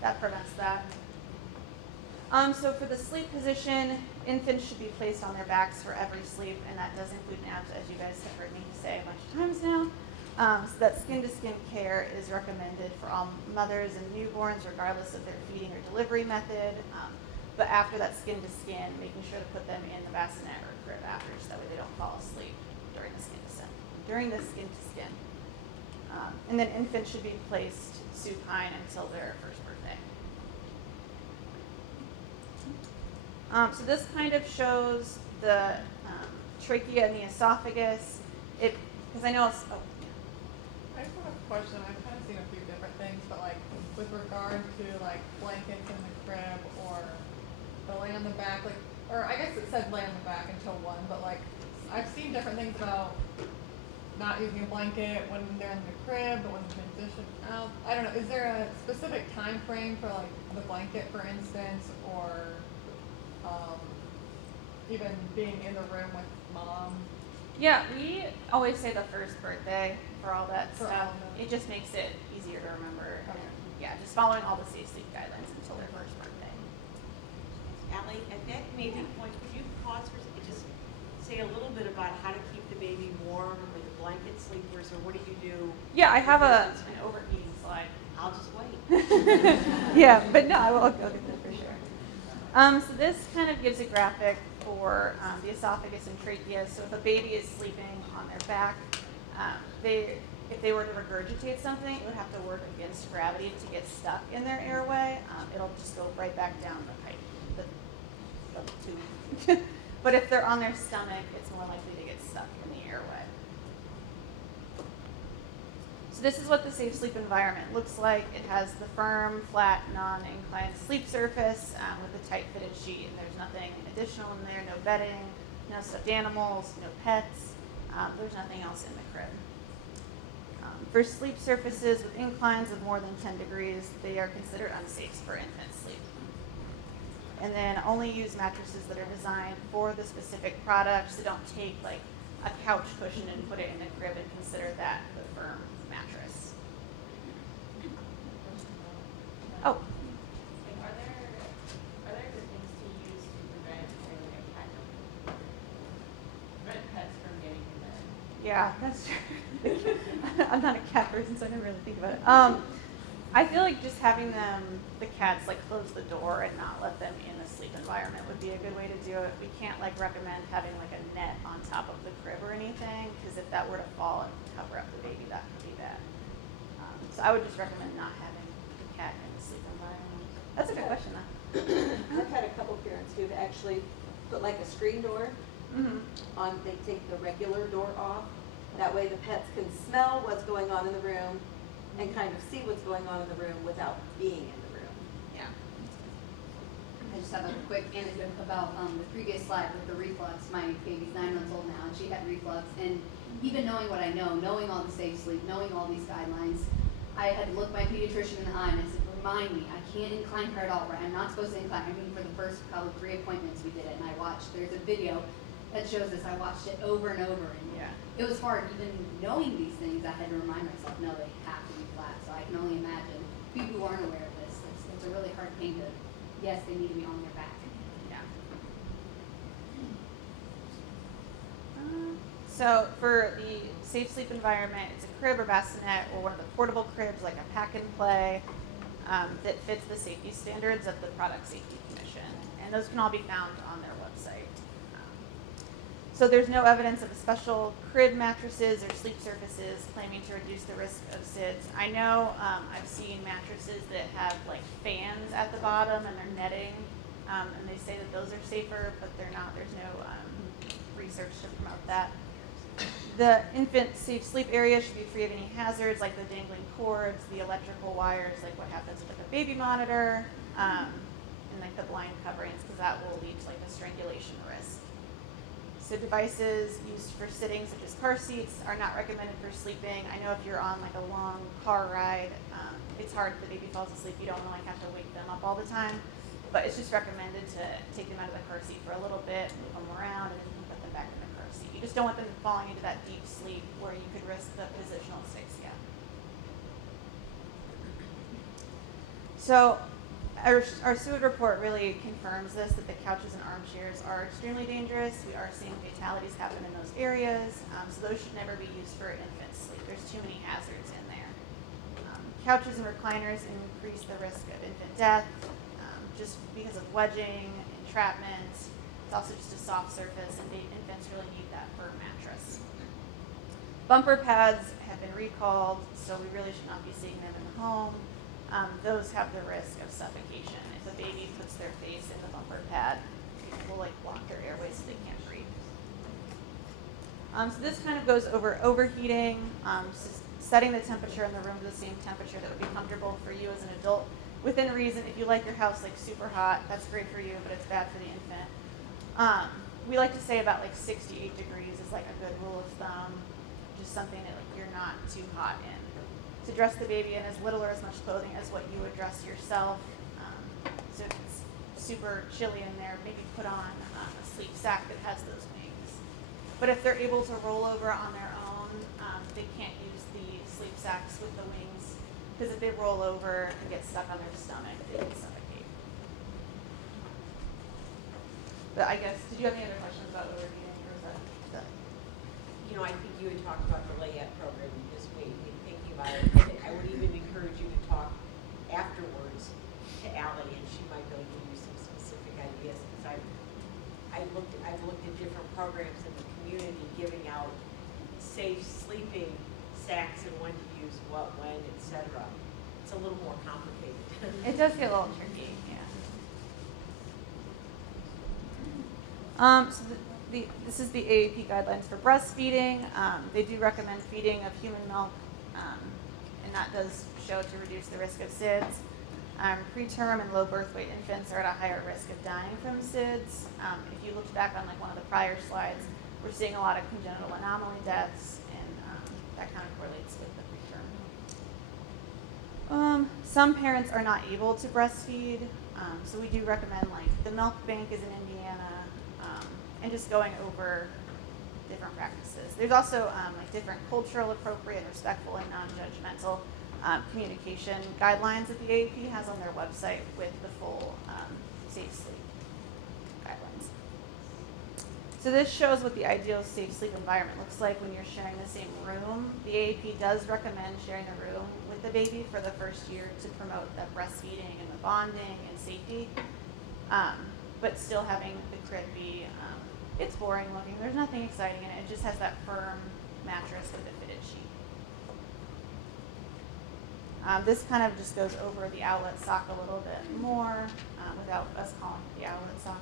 that prevents that. So for the sleep position, infants should be placed on their backs for every sleep, and that does include naps, as you guys have heard me say a bunch of times now. So that skin-to-skin care is recommended for all mothers and newborns, regardless of their feeding or delivery method. But after that skin-to-skin, making sure to put them in the bassinet or crib after, so that way they don't fall asleep during the skin-to-skin. And then infants should be placed supine until their first birthday. So this kind of shows the trachea and the esophagus. Because I know it's, I just have a question. I've kind of seen a few different things, but like with regard to like blankets in the crib or the lay on the back, or I guess it said lay on the back until 1, but like I've seen different things about not using a blanket when they're in the crib, but when they transition out. I don't know. Is there a specific time frame for like the blanket, for instance, or even being in the room with mom Yeah, we always say the first birthday for all that For stuff. all of them. It just makes it easier to remember. And, yeah, just following all the safe sleep guidelines until their first birthday. Allie, at that maybe point, could you pause for, just say a little bit about how to keep the baby warm with the blanket sleepers, or what do you do? Yeah, I have an It's overheating slide. I'll just wait. Yeah, but no, I'll get that for sure. So this kind of gives a graphic for the esophagus and trachea. So if a baby is sleeping on their back, if they were to regurgitate something, it would have to work against gravity to get stuck in their airway. It'll just go right back down the pipe, the tube. But if they're on their stomach, it's more likely to get stuck in the airway. So this is what the safe sleep environment looks like. It has the firm, flat, non-inclined sleep surface with a tight fitted sheet. And there's nothing additional in there, no bedding, no stuffed animals, no pets. There's nothing else in the crib. For sleep surfaces with inclines of more than 10 degrees, they are considered unsafe for infant sleep. And then only use mattresses that are designed for the specific product. So don't take like a couch cushion and put it in the crib and consider that the firm mattress. Oh. Are there good things to use to prevent, say, like a cat, prevent pets from getting in bed? Yeah, that's true. I'm not a cat person, so I didn't really think about it. I feel like just having the cats like close the door and not let them in the sleep environment would be a good way to do it. We can't like recommend having like a net on top of the crib or anything, because if that were to fall and cover up the baby, that could be bad. So I would just recommend not having the cat in the sleep environment. That's a good question though. I've had a couple parents who've actually put like a screen door on, they take the regular door off. That way the pets can smell what's going on in the room and kind of see what's going on in the room without being in the room. Yeah. I just have a quick anecdote about the previous slide with the reflux. My baby's 9 months old now, and she had reflux. And even knowing what I know, knowing all the safe sleep, knowing all these guidelines, I had to look my pediatrician in the eye and I said, remind me, I can't incline her at all, right? I'm not supposed to incline. I mean, for the first probably 3 appointments we did it, and I watched, there's a video that shows this. I watched it over and over, and it was hard. Even knowing these things, I had to remind myself, no, they have to be flat. So I can only imagine people who aren't aware of this. It's a really hard thing to, yes, they need to be on their back. Yeah. So for the safe sleep environment, it's a crib or bassinet or one of the portable cribs like a pack and play that fits the safety standards of the Product Safety Commission. And those can all be found on their website. So there's no evidence of special crib mattresses or sleep surfaces claiming to reduce the risk of SIDS. I know I've seen mattresses that have like fans at the bottom and they're netting, and they say that those are safer, but they're not. There's no research to promote that. The infant safe sleep area should be free of any hazards like the dangling cords, the electrical wires, like what happens with like a baby monitor, and like the blind coverings, because that will lead to like a strangulation risk. So devices used for sitting, such as car seats, are not recommended for sleeping. I know if you're on like a long car ride, it's hard if the baby falls asleep. You don't really have to wake them up all the time, but it's just recommended to take them out of the car seat for a little bit, move them around, and then you can put them back in the car seat. You just don't want them falling into that deep sleep where you could risk the positional asphyxia. So our SUID report really confirms this, that the couches and armchairs are extremely dangerous. We are seeing fatalities happen in those areas, so those should never be used for infant sleep. There's too many hazards in there. Couches and recliners increase the risk of infant death just because of wedging, entrapment. It's also just a soft surface, and infants really need that firm mattress. Bumper pads have been recalled, so we really should not be seeing them in the home. Those have the risk of suffocation. If a baby puts their face in the bumper pad, it will like block their airways so they can't breathe. So this kind of goes over overheating, setting the temperature in the room to the same temperature that would be comfortable for you as an adult. Within reason, if you like your house like super hot, that's great for you, but it's bad for the infant. We like to say about like 68 degrees is like a good rule of thumb, just something that like you're not too hot in. To dress the baby in as little or as much clothing as what you would dress yourself. So if it's super chilly in there, maybe put on a sleep sack that has those wings. But if they're able to roll over on their own, they can't use the sleep sacks with the wings, because if they roll over and get stuck on their stomach, they can suffocate. But I guess, did you have any other questions about overfeeding, or is that? You know, I think you had talked about the layette program, you just made me thinking about it. And I would even encourage you to talk afterwards to Allie, and she might be able to give you some specific ideas, because I've looked at different programs in the community giving out safe sleeping sacks and when to use what, when, etc. It's a little more complicated. It does get a little tricky, yeah. So this is the AAP guidelines for breastfeeding. They do recommend feeding of human milk, and that does show to reduce the risk of SIDS. Preterm and low birth weight infants are at a higher risk of dying from SIDS. If you looked back on like one of the prior slides, we're seeing a lot of congenital anomaly deaths, and that kind of correlates with the preterm. Some parents are not able to breastfeed, so we do recommend like the milk bank is in Indiana, and just going over different practices. There's also like different cultural appropriate, respectful, and non-judgmental communication guidelines that the AAP has on their website with the full safe sleep guidelines. So this shows what the ideal safe sleep environment looks like when you're sharing the same room. The AAP does recommend sharing a room with the baby for the first year to promote the breastfeeding and the bonding and safety, but still having the crib be, it's boring looking. There's nothing exciting in it. It just has that firm mattress with a fitted sheet. This kind of just goes over the outlet sock a little bit more without us calling it the outlet sock.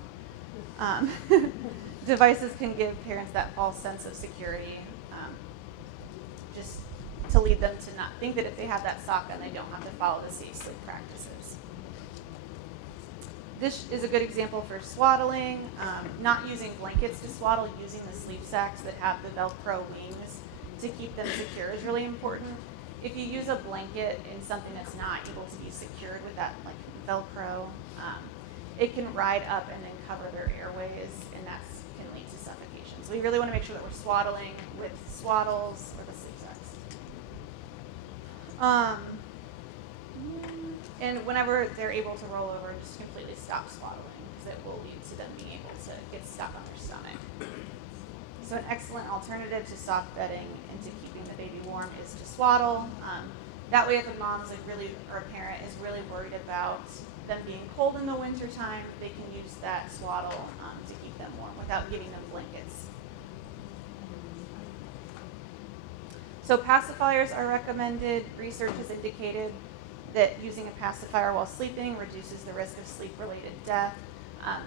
Devices can give parents that false sense of security, just to lead them to not think that if they have that sock on, they don't have to follow the safe sleep practices. This is a good example for swaddling. Not using blankets to swaddle, using the sleep sacks that have the Velcro wings to keep them secure is really important. If you use a blanket in something that's not able to be secured with that like Velcro, it can ride up and then cover their airways, and that can lead to suffocation. So we really want to make sure that we're swaddling with swaddles or the sleep sacks. And whenever they're able to roll over, just completely stop swaddling, because it will lead to them being able to get stuck on their stomach. So an excellent alternative to soft bedding and to keeping the baby warm is to swaddle. That way if a mom's like really, or a parent is really worried about them being cold in the winter time, they can use that swaddle to keep them warm without giving them blankets. So pacifiers are recommended. Research has indicated that using a pacifier while sleeping reduces the risk of sleep-related death.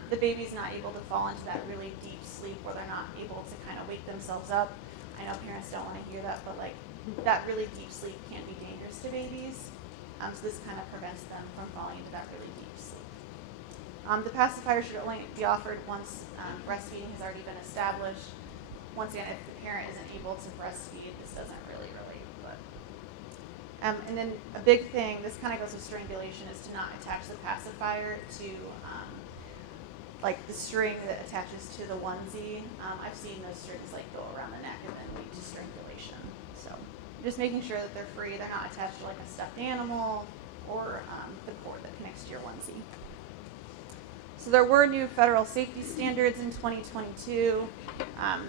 The baby's not able to fall into that really deep sleep where they're not able to kind of wake themselves up. I know parents don't want to hear that, but like that really deep sleep can be dangerous to babies. So this kind of prevents them from falling into that really deep sleep. The pacifier should only be offered once breastfeeding has already been established. Once again, if the parent isn't able to breastfeed, this doesn't really relate. But and then a big thing, this kind of goes with strangulation, is to not attach the pacifier to like the string that attaches to the onesie. I've seen those strings like go around the neck and then lead to strangulation. So just making sure that they're free, they're not attached to like a stuffed animal or the cord that connects to your onesie. So there were new federal safety standards in 2022.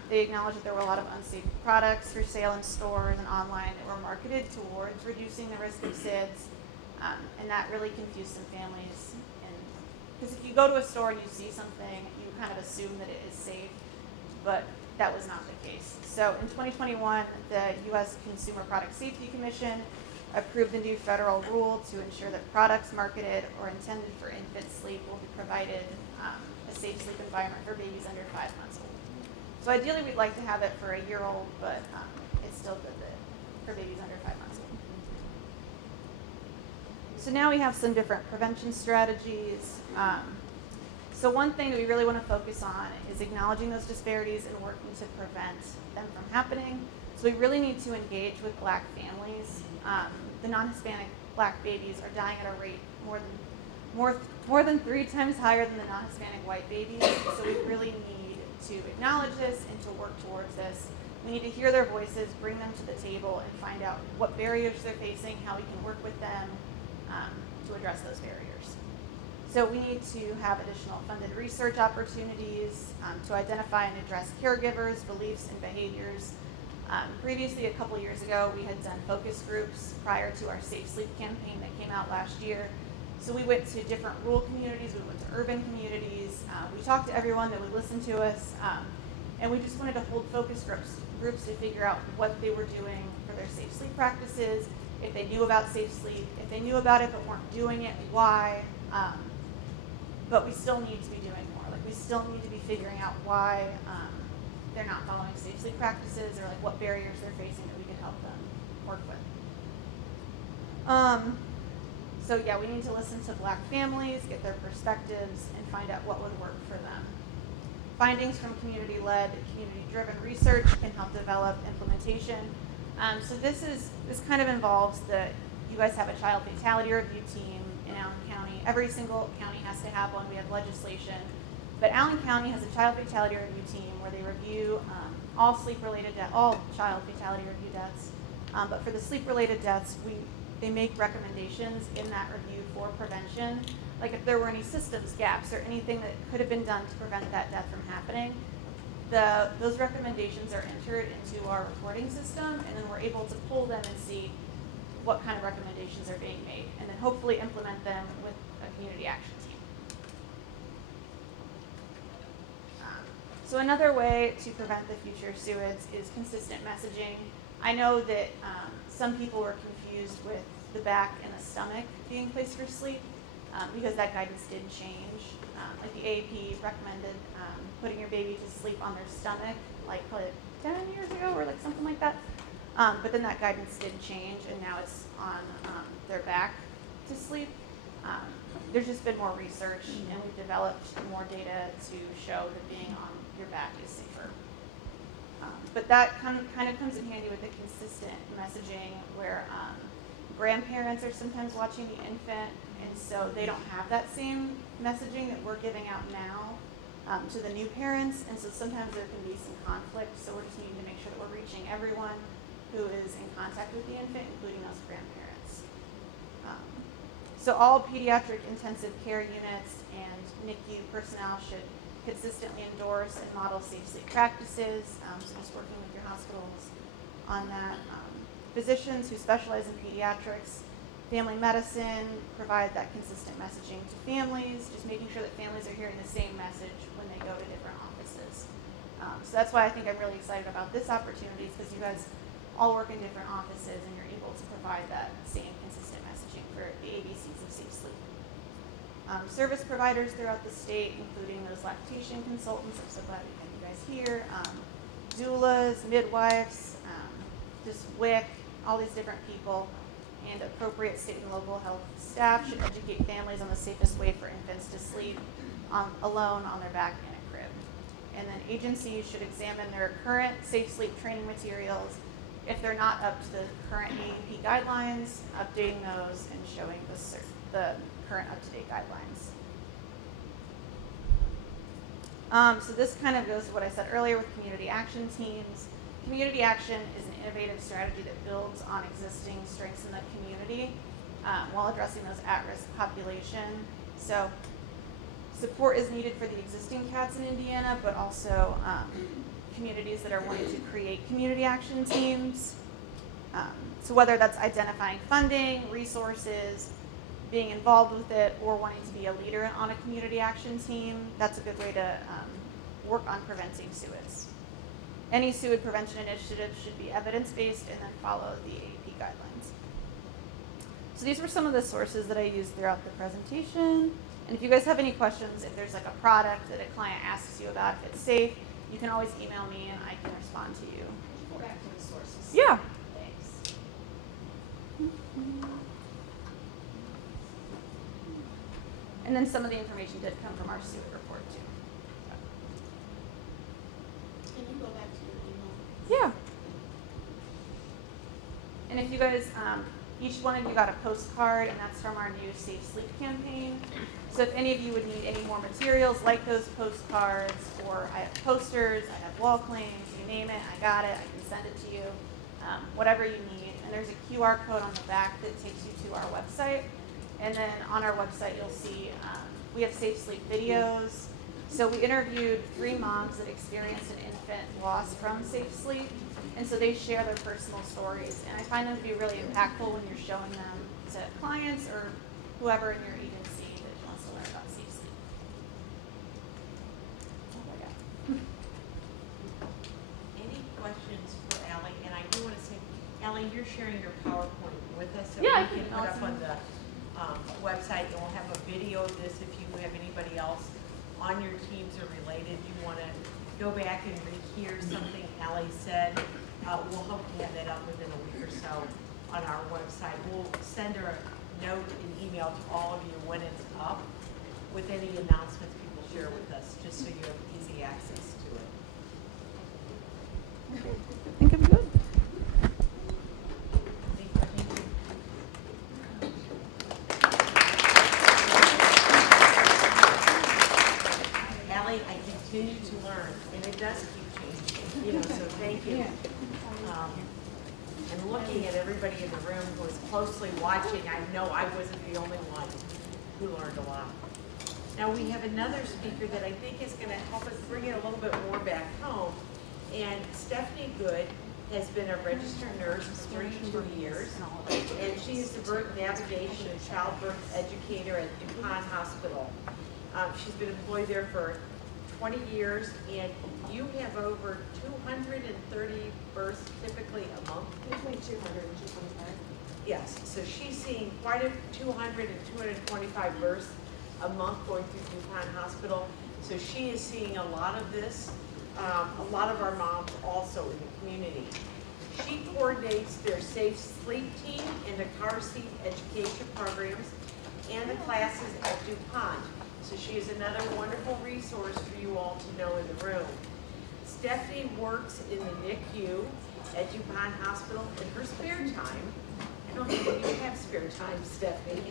They acknowledged that there were a lot of unsafe products for sale in stores and online that were marketed towards reducing the risk of SIDS, and that really confused some families. Because if you go to a store and you see something, you kind of assume that it is safe, but that was not the case. So in 2021, the U.S. Consumer Product Safety Commission approved the new federal rule to ensure that products marketed or intended for infant sleep will be provided a safe sleep environment for babies under 5 months old. So ideally, we'd like to have it for a year-old, but it's still good for babies under 5 months old. So now we have some different prevention strategies. So one thing that we really want to focus on is acknowledging those disparities and working to prevent them from happening. So we really need to engage with Black families. The non-Hispanic Black babies are dying at a rate more than 3 times higher than the non-Hispanic white babies. So we really need to acknowledge this and to work towards this. We need to hear their voices, bring them to the table, and find out what barriers they're facing, how we can work with them to address those barriers. So we need to have additional funded research opportunities to identify and address caregivers, beliefs, and behaviors. Previously, a couple years ago, we had done focus groups prior to our Safe Sleep campaign that came out last year. So we went to different rural communities, we went to urban communities, we talked to everyone that would listen to us, and we just wanted to hold focus groups to figure out what they were doing for their safe sleep practices, if they knew about safe sleep, if they knew about it but weren't doing it, why. But we still need to be doing more. Like, we still need to be figuring out why they're not following safe sleep practices, or like what barriers they're facing that we can help them work with. So yeah, we need to listen to Black families, get their perspectives, and find out what would work for them. Findings from community-led, community-driven research can help develop implementation. So this kind of involves you guys have a child fatality review team in Allen County. Every single county has to have one. We have legislation. But Allen County has a child fatality review team where they review all sleep-related deaths, all child fatality review deaths. But for the sleep-related deaths, they make recommendations in that review for prevention. Like if there were any systems gaps or anything that could have been done to prevent that death from happening, those recommendations are entered into our reporting system, and then we're able to pull them and see what kind of recommendations are being made, and then hopefully implement them with a community action team. So another way to prevent the future SUIDs is consistent messaging. I know that some people were confused with the back and the stomach being placed for sleep because that guidance did change. Like the AAP recommended putting your baby to sleep on their stomach like probably 10 years ago or like something like that. But then that guidance did change, and now it's on their back to sleep. There's just been more research, and we've developed more data to show that being on your back is safer. But that kind of comes in handy with the consistent messaging where grandparents are sometimes watching the infant, and so they don't have that same messaging that we're giving out now to the new parents, and so sometimes there can be some conflict, so we're just needing to make sure that we're reaching everyone who is in contact with the infant, including those grandparents. So all pediatric intensive care units and NICU personnel should consistently endorse and model safe sleep practices, so just working with your hospitals on that. Physicians who specialize in pediatrics, family medicine, provide that consistent messaging to families, just making sure that families are hearing the same message when they go to different offices. So that's why I think I'm really excited about this opportunity, because you guys all work in different offices and you're able to provide that same consistent messaging for the ABCs of safe sleep. Service providers throughout the state, including those lactation consultants, I'm so glad we have you guys here, doulas, midwives, just WIC, all these different people, and appropriate state and local health staff should educate families on the safest way for infants to sleep alone on their back in a crib. And then agencies should examine their current safe sleep training materials. If they're not up to the current AAP guidelines, updating those and showing the current up-to-date guidelines. So this kind of goes to what I said earlier with community action teams. Community action is an innovative strategy that builds on existing strengths in the community while addressing those at-risk population. So support is needed for the existing CATs in Indiana, but also communities that are wanting to create community action teams. So whether that's identifying funding, resources, being involved with it, or wanting to be a leader on a community action team, that's a good way to work on preventing SUIDs. Any SUID prevention initiative should be evidence-based and then follow the AAP guidelines. So these were some of the sources that I used throughout the presentation. And if you guys have any questions, if there's like a product that a client asks you about, if it's safe, you can always email me and I can respond to you. Go back to the sources. Yeah. Thanks. And then some of the information did come from our SUID report too. Can you go back to your email? Yeah. And if you guys Each one of you got a postcard, and that's from our new Safe Sleep campaign. So if any of you would need any more materials like those postcards, or I have posters, I have wall claims, you name it, I got it, I can send it to you, whatever you need. And there's a QR code on the back that takes you to our website. And then on our website, you'll see we have Safe Sleep videos. So we interviewed 3 moms that experienced an infant loss from Safe Sleep. And so they share their personal stories. And I find them to be really impactful when you're showing them to clients or whoever in your agency that wants to learn about Safe Sleep. That's all I got. Any questions for Allie? And I do want to say, Allie, you're sharing your PowerPoint with us, so Yeah, we can put up on the website. And we'll have a video of this if you have anybody else on your teams or related. You want to go back and rehear something Allie said. We'll hope to have that up within a week or so on our website. We'll send her a note and email to all of you when it's up with any announcements people share with us, just so you have easy access to it. I think I'm good. Allie, I continue to learn, and it does keep changing, so thank you. And looking at everybody in the room who was closely watching, I know I wasn't the only one who learned a lot. Now, we have another speaker that I think is going to help us bring it a little bit more back home. And Stephanie Good has been a registered nurse for 32 years, and she is the birth navigation and childbirth educator at Dupont Hospital. She's been employed there for 20 years, and you have over 230 births typically a month. Between 200 and 225. Yes, so she's seeing quite a 200 and 225 births a month going through Dupont Hospital. So she is seeing a lot of this, a lot of our moms also in the community. She coordinates their Safe Sleep team and the car seat education programs and the classes at Dupont. So she is another wonderful resource for you all to know in the room. Stephanie works in the NICU at Dupont Hospital in her spare time. I don't think you have spare time, Stephanie.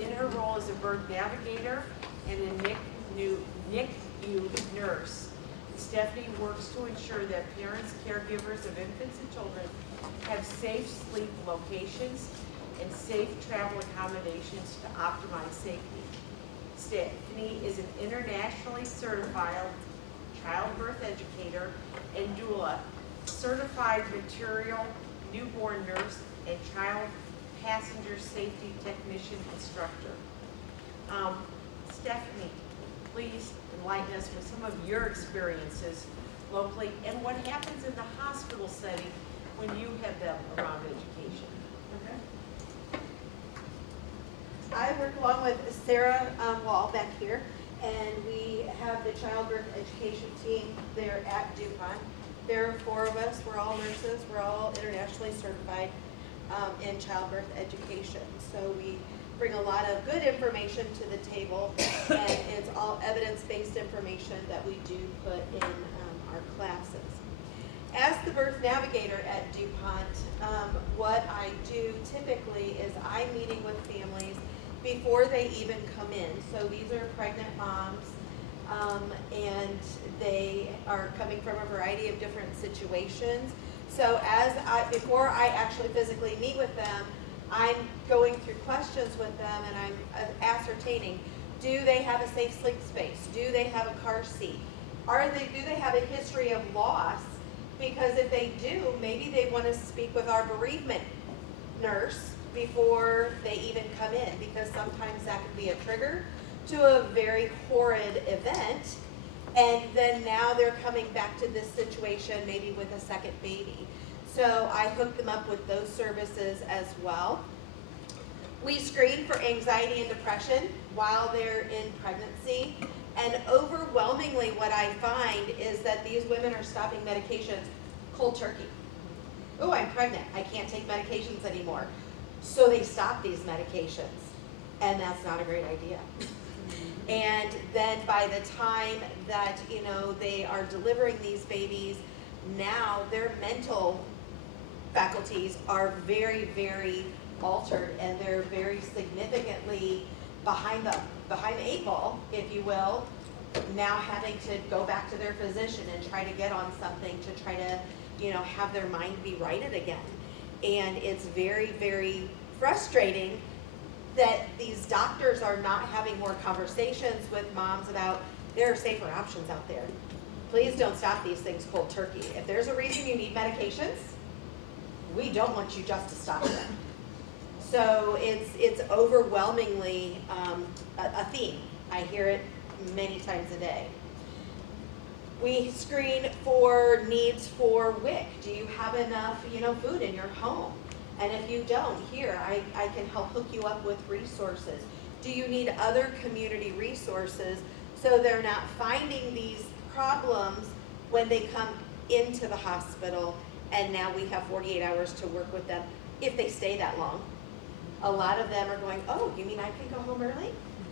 In her role as a birth navigator and a NICU nurse. Stephanie works to ensure that parents, caregivers of infants and children have safe sleep locations and safe travel accommodations to optimize safety. Stephanie is an internationally certified childbirth educator and doula, certified material newborn nurse, and child passenger safety technician instructor. Stephanie, please enlighten us with some of your experiences locally and what happens in the hospital setting when you have them around education. I work along with Sarah Wall back here, and we have the childbirth education team there at Dupont. There are 4 of us. We're all nurses. We're all internationally certified in childbirth education. So we bring a lot of good information to the table, and it's all evidence-based information that we do put in our classes. As the birth navigator at Dupont, what I do typically is I'm meeting with families before they even come in. So these are pregnant moms, and they are coming from a variety of different situations. So before I actually physically meet with them, I'm going through questions with them, and I'm ascertaining, do they have a safe sleep space? Do they have a car seat? Do they have a history of loss? Because if they do, maybe they want to speak with our bereavement nurse before they even come in, because sometimes that can be a trigger to a very horrid event, and then now they're coming back to this situation maybe with a second baby. So I hook them up with those services as well. We screen for anxiety and depression while they're in pregnancy, and overwhelmingly what I find is that these women are stopping medications cold turkey. Oh, I'm pregnant, I can't take medications anymore. So they stop these medications, and that's not a great idea. And then by the time that, they are delivering these babies, now their mental faculties are very, very altered, and they're very significantly behind the 8 ball, if you will, now having to go back to their physician and try to get on something to try to, you know, have their mind be righted again. And it's very, very frustrating that these doctors are not having more conversations with moms about there are safer options out there. Please don't stop these things cold turkey. If there's a reason you need medications, we don't want you just to stop them. So it's overwhelmingly a theme. I hear it many times a day. We screen for needs for WIC. Do you have enough, you know, food in your home? And if you don't, here, I can help hook you up with resources. Do you need other community resources so they're not finding these problems when they come into the hospital, and now we have 48 hours to work with them if they stay that long. A lot of them are going, oh, you mean I can go home early?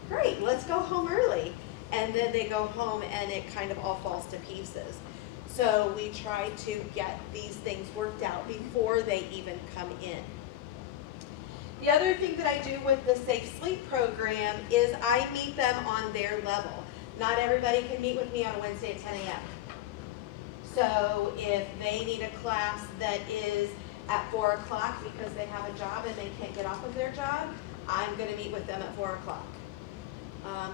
Great, let's go home early. And then they go home and it kind of all falls to pieces. So we try to get these things worked out before they even come in. The other thing that I do with the Safe Sleep program is I meet them on their level. Not everybody can meet with me on a Wednesday at 10 a.m. So if they need a class that is at 4 o'clock because they have a job and they can't get off of their job, I'm going to meet with them at 4 o'clock.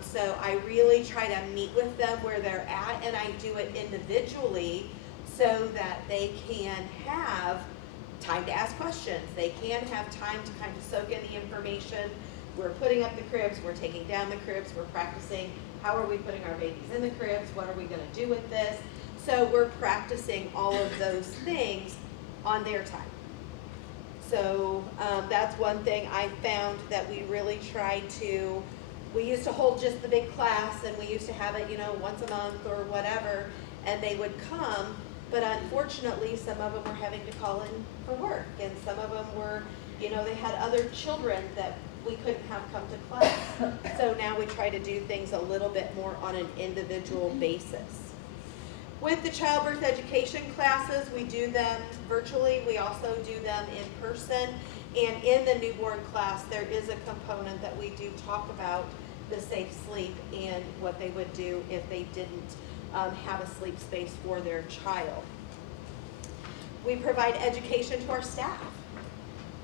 So I really try to meet with them where they're at, and I do it individually so that they can have time to ask questions. They can have time to kind of soak in the information. We're putting up the cribs, we're taking down the cribs, we're practicing how are we putting our babies in the cribs, what are we going to do with this. So we're practicing all of those things on their time. So that's one thing I found that we really try to. We used to hold just the big class, and we used to have it, you know, once a month or whatever, and they would come, but unfortunately some of them were having to call in for work, and some of them were, you know, they had other children that we couldn't have come to class. So now we try to do things a little bit more on an individual basis. With the childbirth education classes, we do them virtually. We also do them in person. And in the newborn class, there is a component that we do talk about the safe sleep and what they would do if they didn't have a sleep space for their child. We provide education to our staff.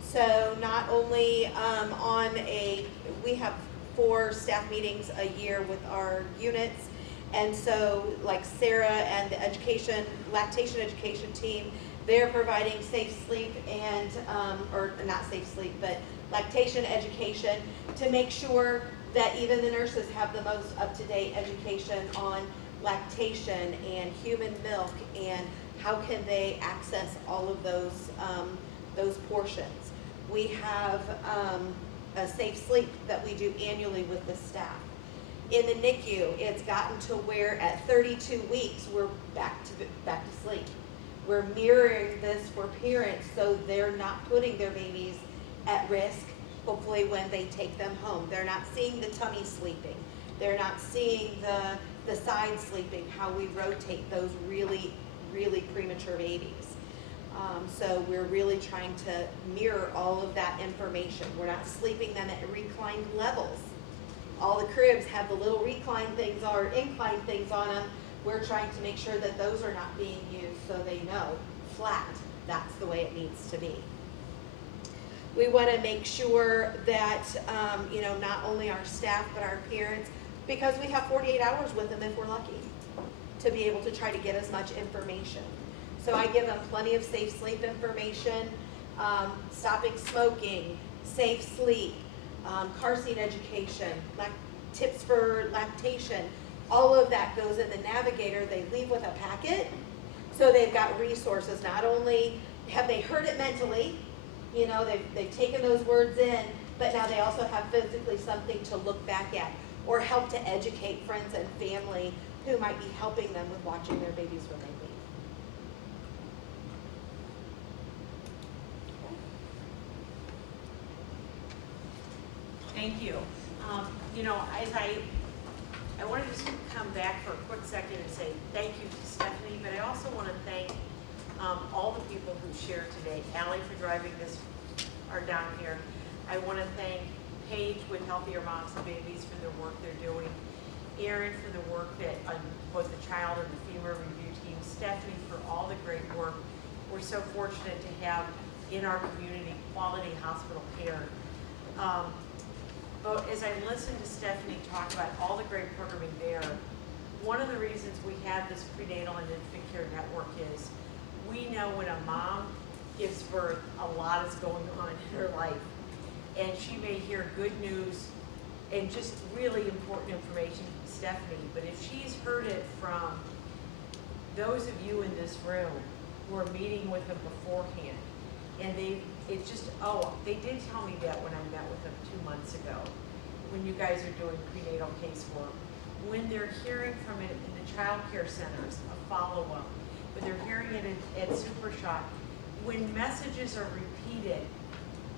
So not only we have 4 staff meetings a year with our units, and so like Sarah and the lactation education team, they're providing safe sleep and, or not safe sleep, but lactation education to make sure that even the nurses have the most up-to-date education on lactation and human milk and how can they access all of those portions. We have a safe sleep that we do annually with the staff. In the NICU, it's gotten to where at 32 weeks, we're back to sleep. We're mirroring this for parents so they're not putting their babies at risk, hopefully when they take them home. They're not seeing the tummy sleeping. They're not seeing the side sleeping, how we rotate those really, really premature babies. So we're really trying to mirror all of that information. We're not sleeping them at reclined levels. All the cribs have the little recline things or incline things on them. We're trying to make sure that those are not being used so they know flat, that's the way it needs to be. We want to make sure that, not only our staff but our parents, because we have 48 hours with them if we're lucky, to be able to try to get as much information. So I give them plenty of safe sleep information, stopping smoking, safe sleep, car seat education, tips for lactation. All of that goes in the Navigator. They leave with a packet, so they've got resources. Not only have they heard it mentally, they've taken those words in, but now they also have physically something to look back at or help to educate friends and family who might be helping them with watching their babies when they leave. Thank you. As I wanted to come back for a quick second and say thank you to Stephanie, but I also want to thank all the people who shared today. Allie for driving this, are down here. I want to thank Paige with Healthier Moms and Babies for the work they're doing, Erin for the work that on both the child and the femur review team, Stephanie for all the great work. We're so fortunate to have in our community quality hospital care. But as I listened to Stephanie talk about all the great programming there, one of the reasons we have this prenatal and infant care network is we know when a mom gives birth, a lot is going on in her life. And she may hear good news and just really important information from Stephanie, but if she's heard it from those of you in this room who are meeting with them beforehand, and they did tell me that when I met with them 2 months ago, when you guys are doing prenatal casework, when they're hearing from it in the child care centers, a follow-up, when they're hearing it at Super Shot, when messages are repeated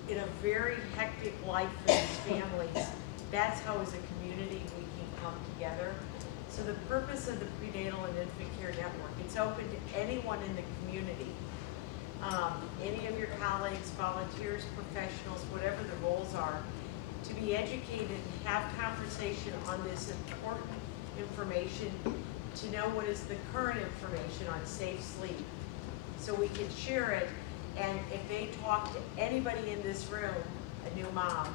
in a very hectic life for these families, that's how as a community we can come together. So the purpose of the prenatal and infant care network, it's open to anyone in the community. Any of your colleagues, volunteers, professionals, whatever the roles are, to be educated and have conversation on this important information, to know what is the current information on safe sleep, so we can share it. And if they talk to anybody in this room, a new mom,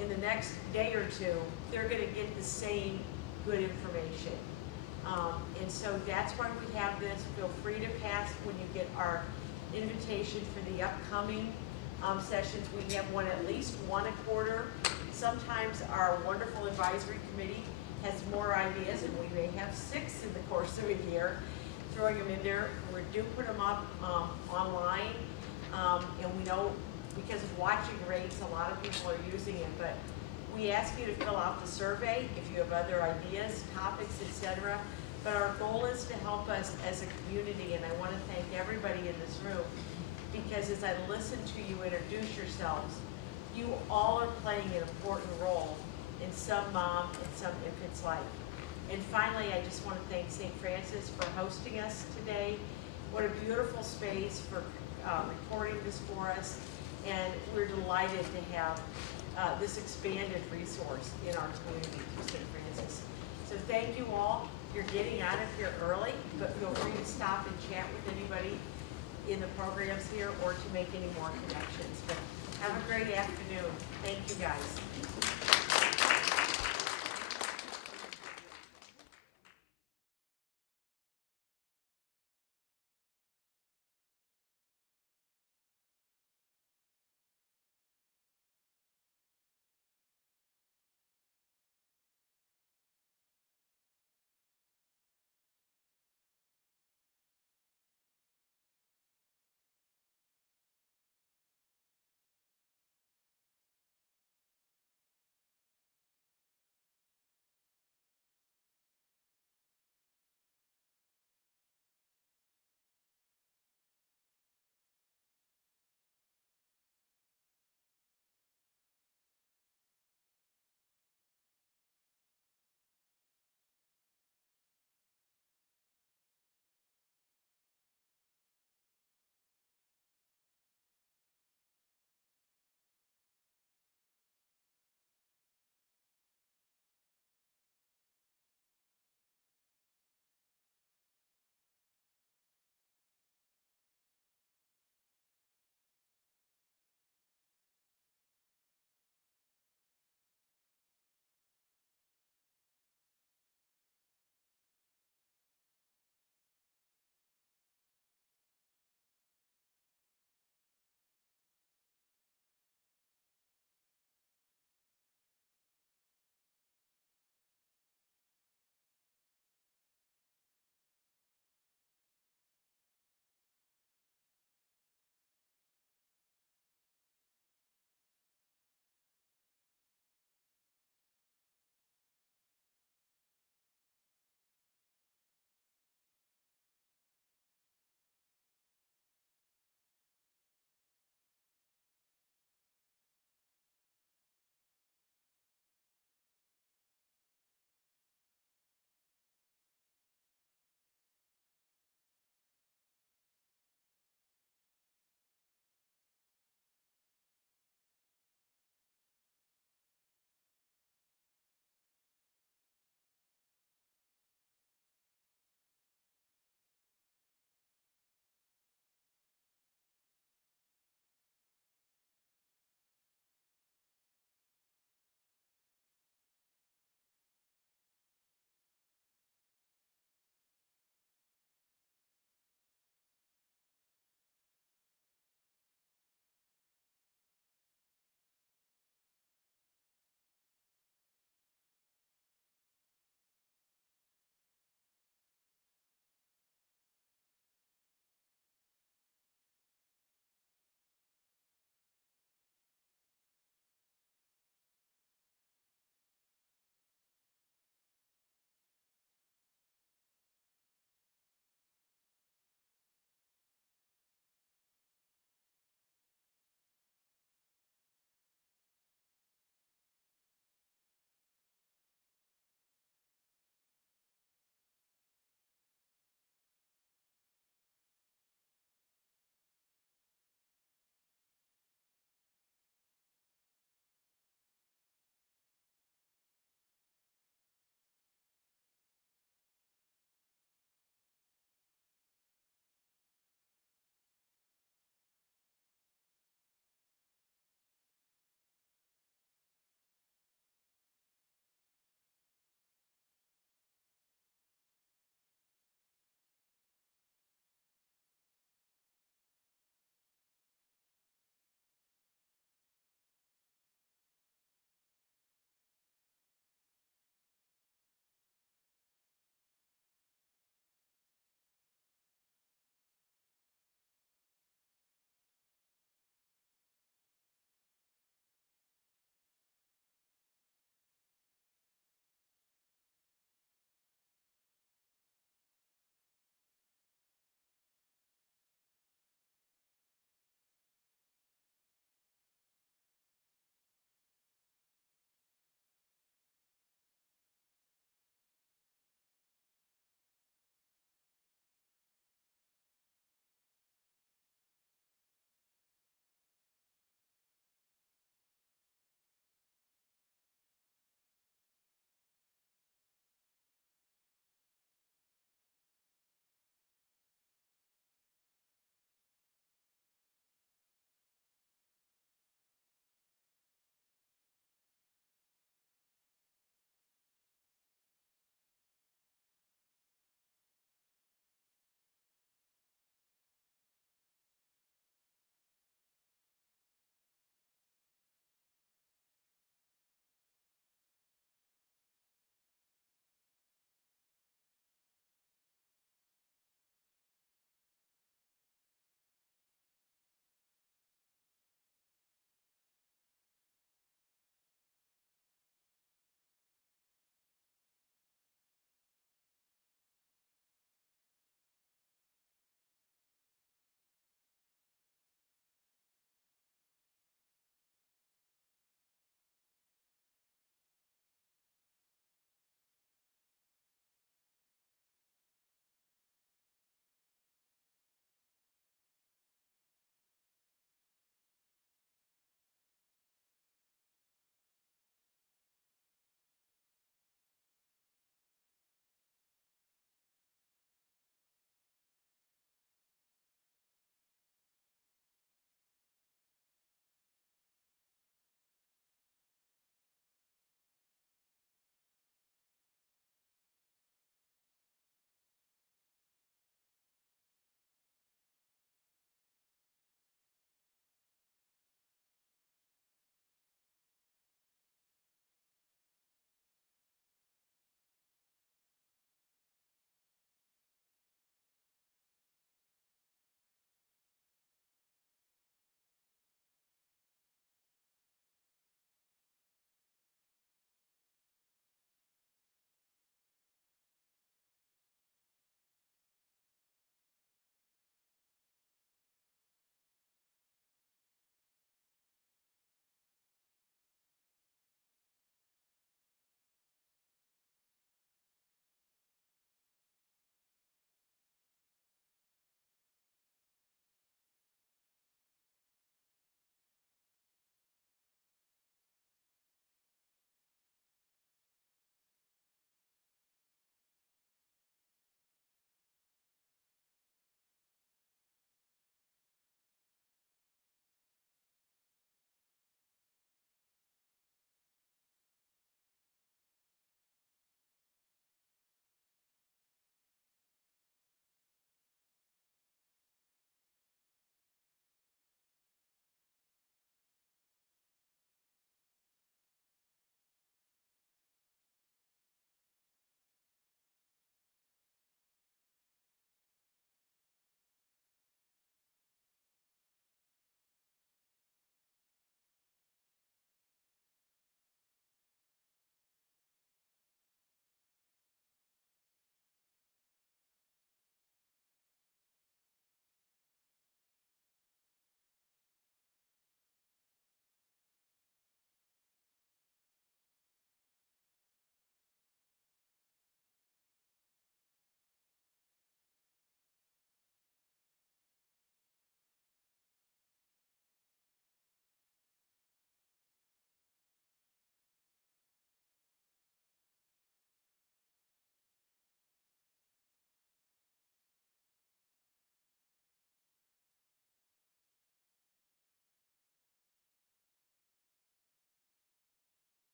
in the next day or two, they're going to get the same good information. And so that's why we have this. Feel free to pass when you get our invitation for the upcoming sessions. We have one, at least one a quarter. Sometimes our wonderful advisory committee has more ideas, and we may have 6 in the course of a year. Throwing them in there, we do put them up online, and we know because of watching rates, a lot of people are using it. But we ask you to fill out the survey if you have other ideas, topics, etc. But our goal is to help us as a community, and I want to thank everybody in this room, because as I listen to you introduce yourselves, you all are playing an important role in some mom and some infant's life. And finally, I just want to thank St. Francis for hosting us today. What a beautiful space for recording this for us, and we're delighted to have this expanded resource in our community through St. Francis. So thank you all. You're getting out of here early, but feel free to stop and chat with anybody in the programs here or to make any more connections. But have a great afternoon. Thank you guys.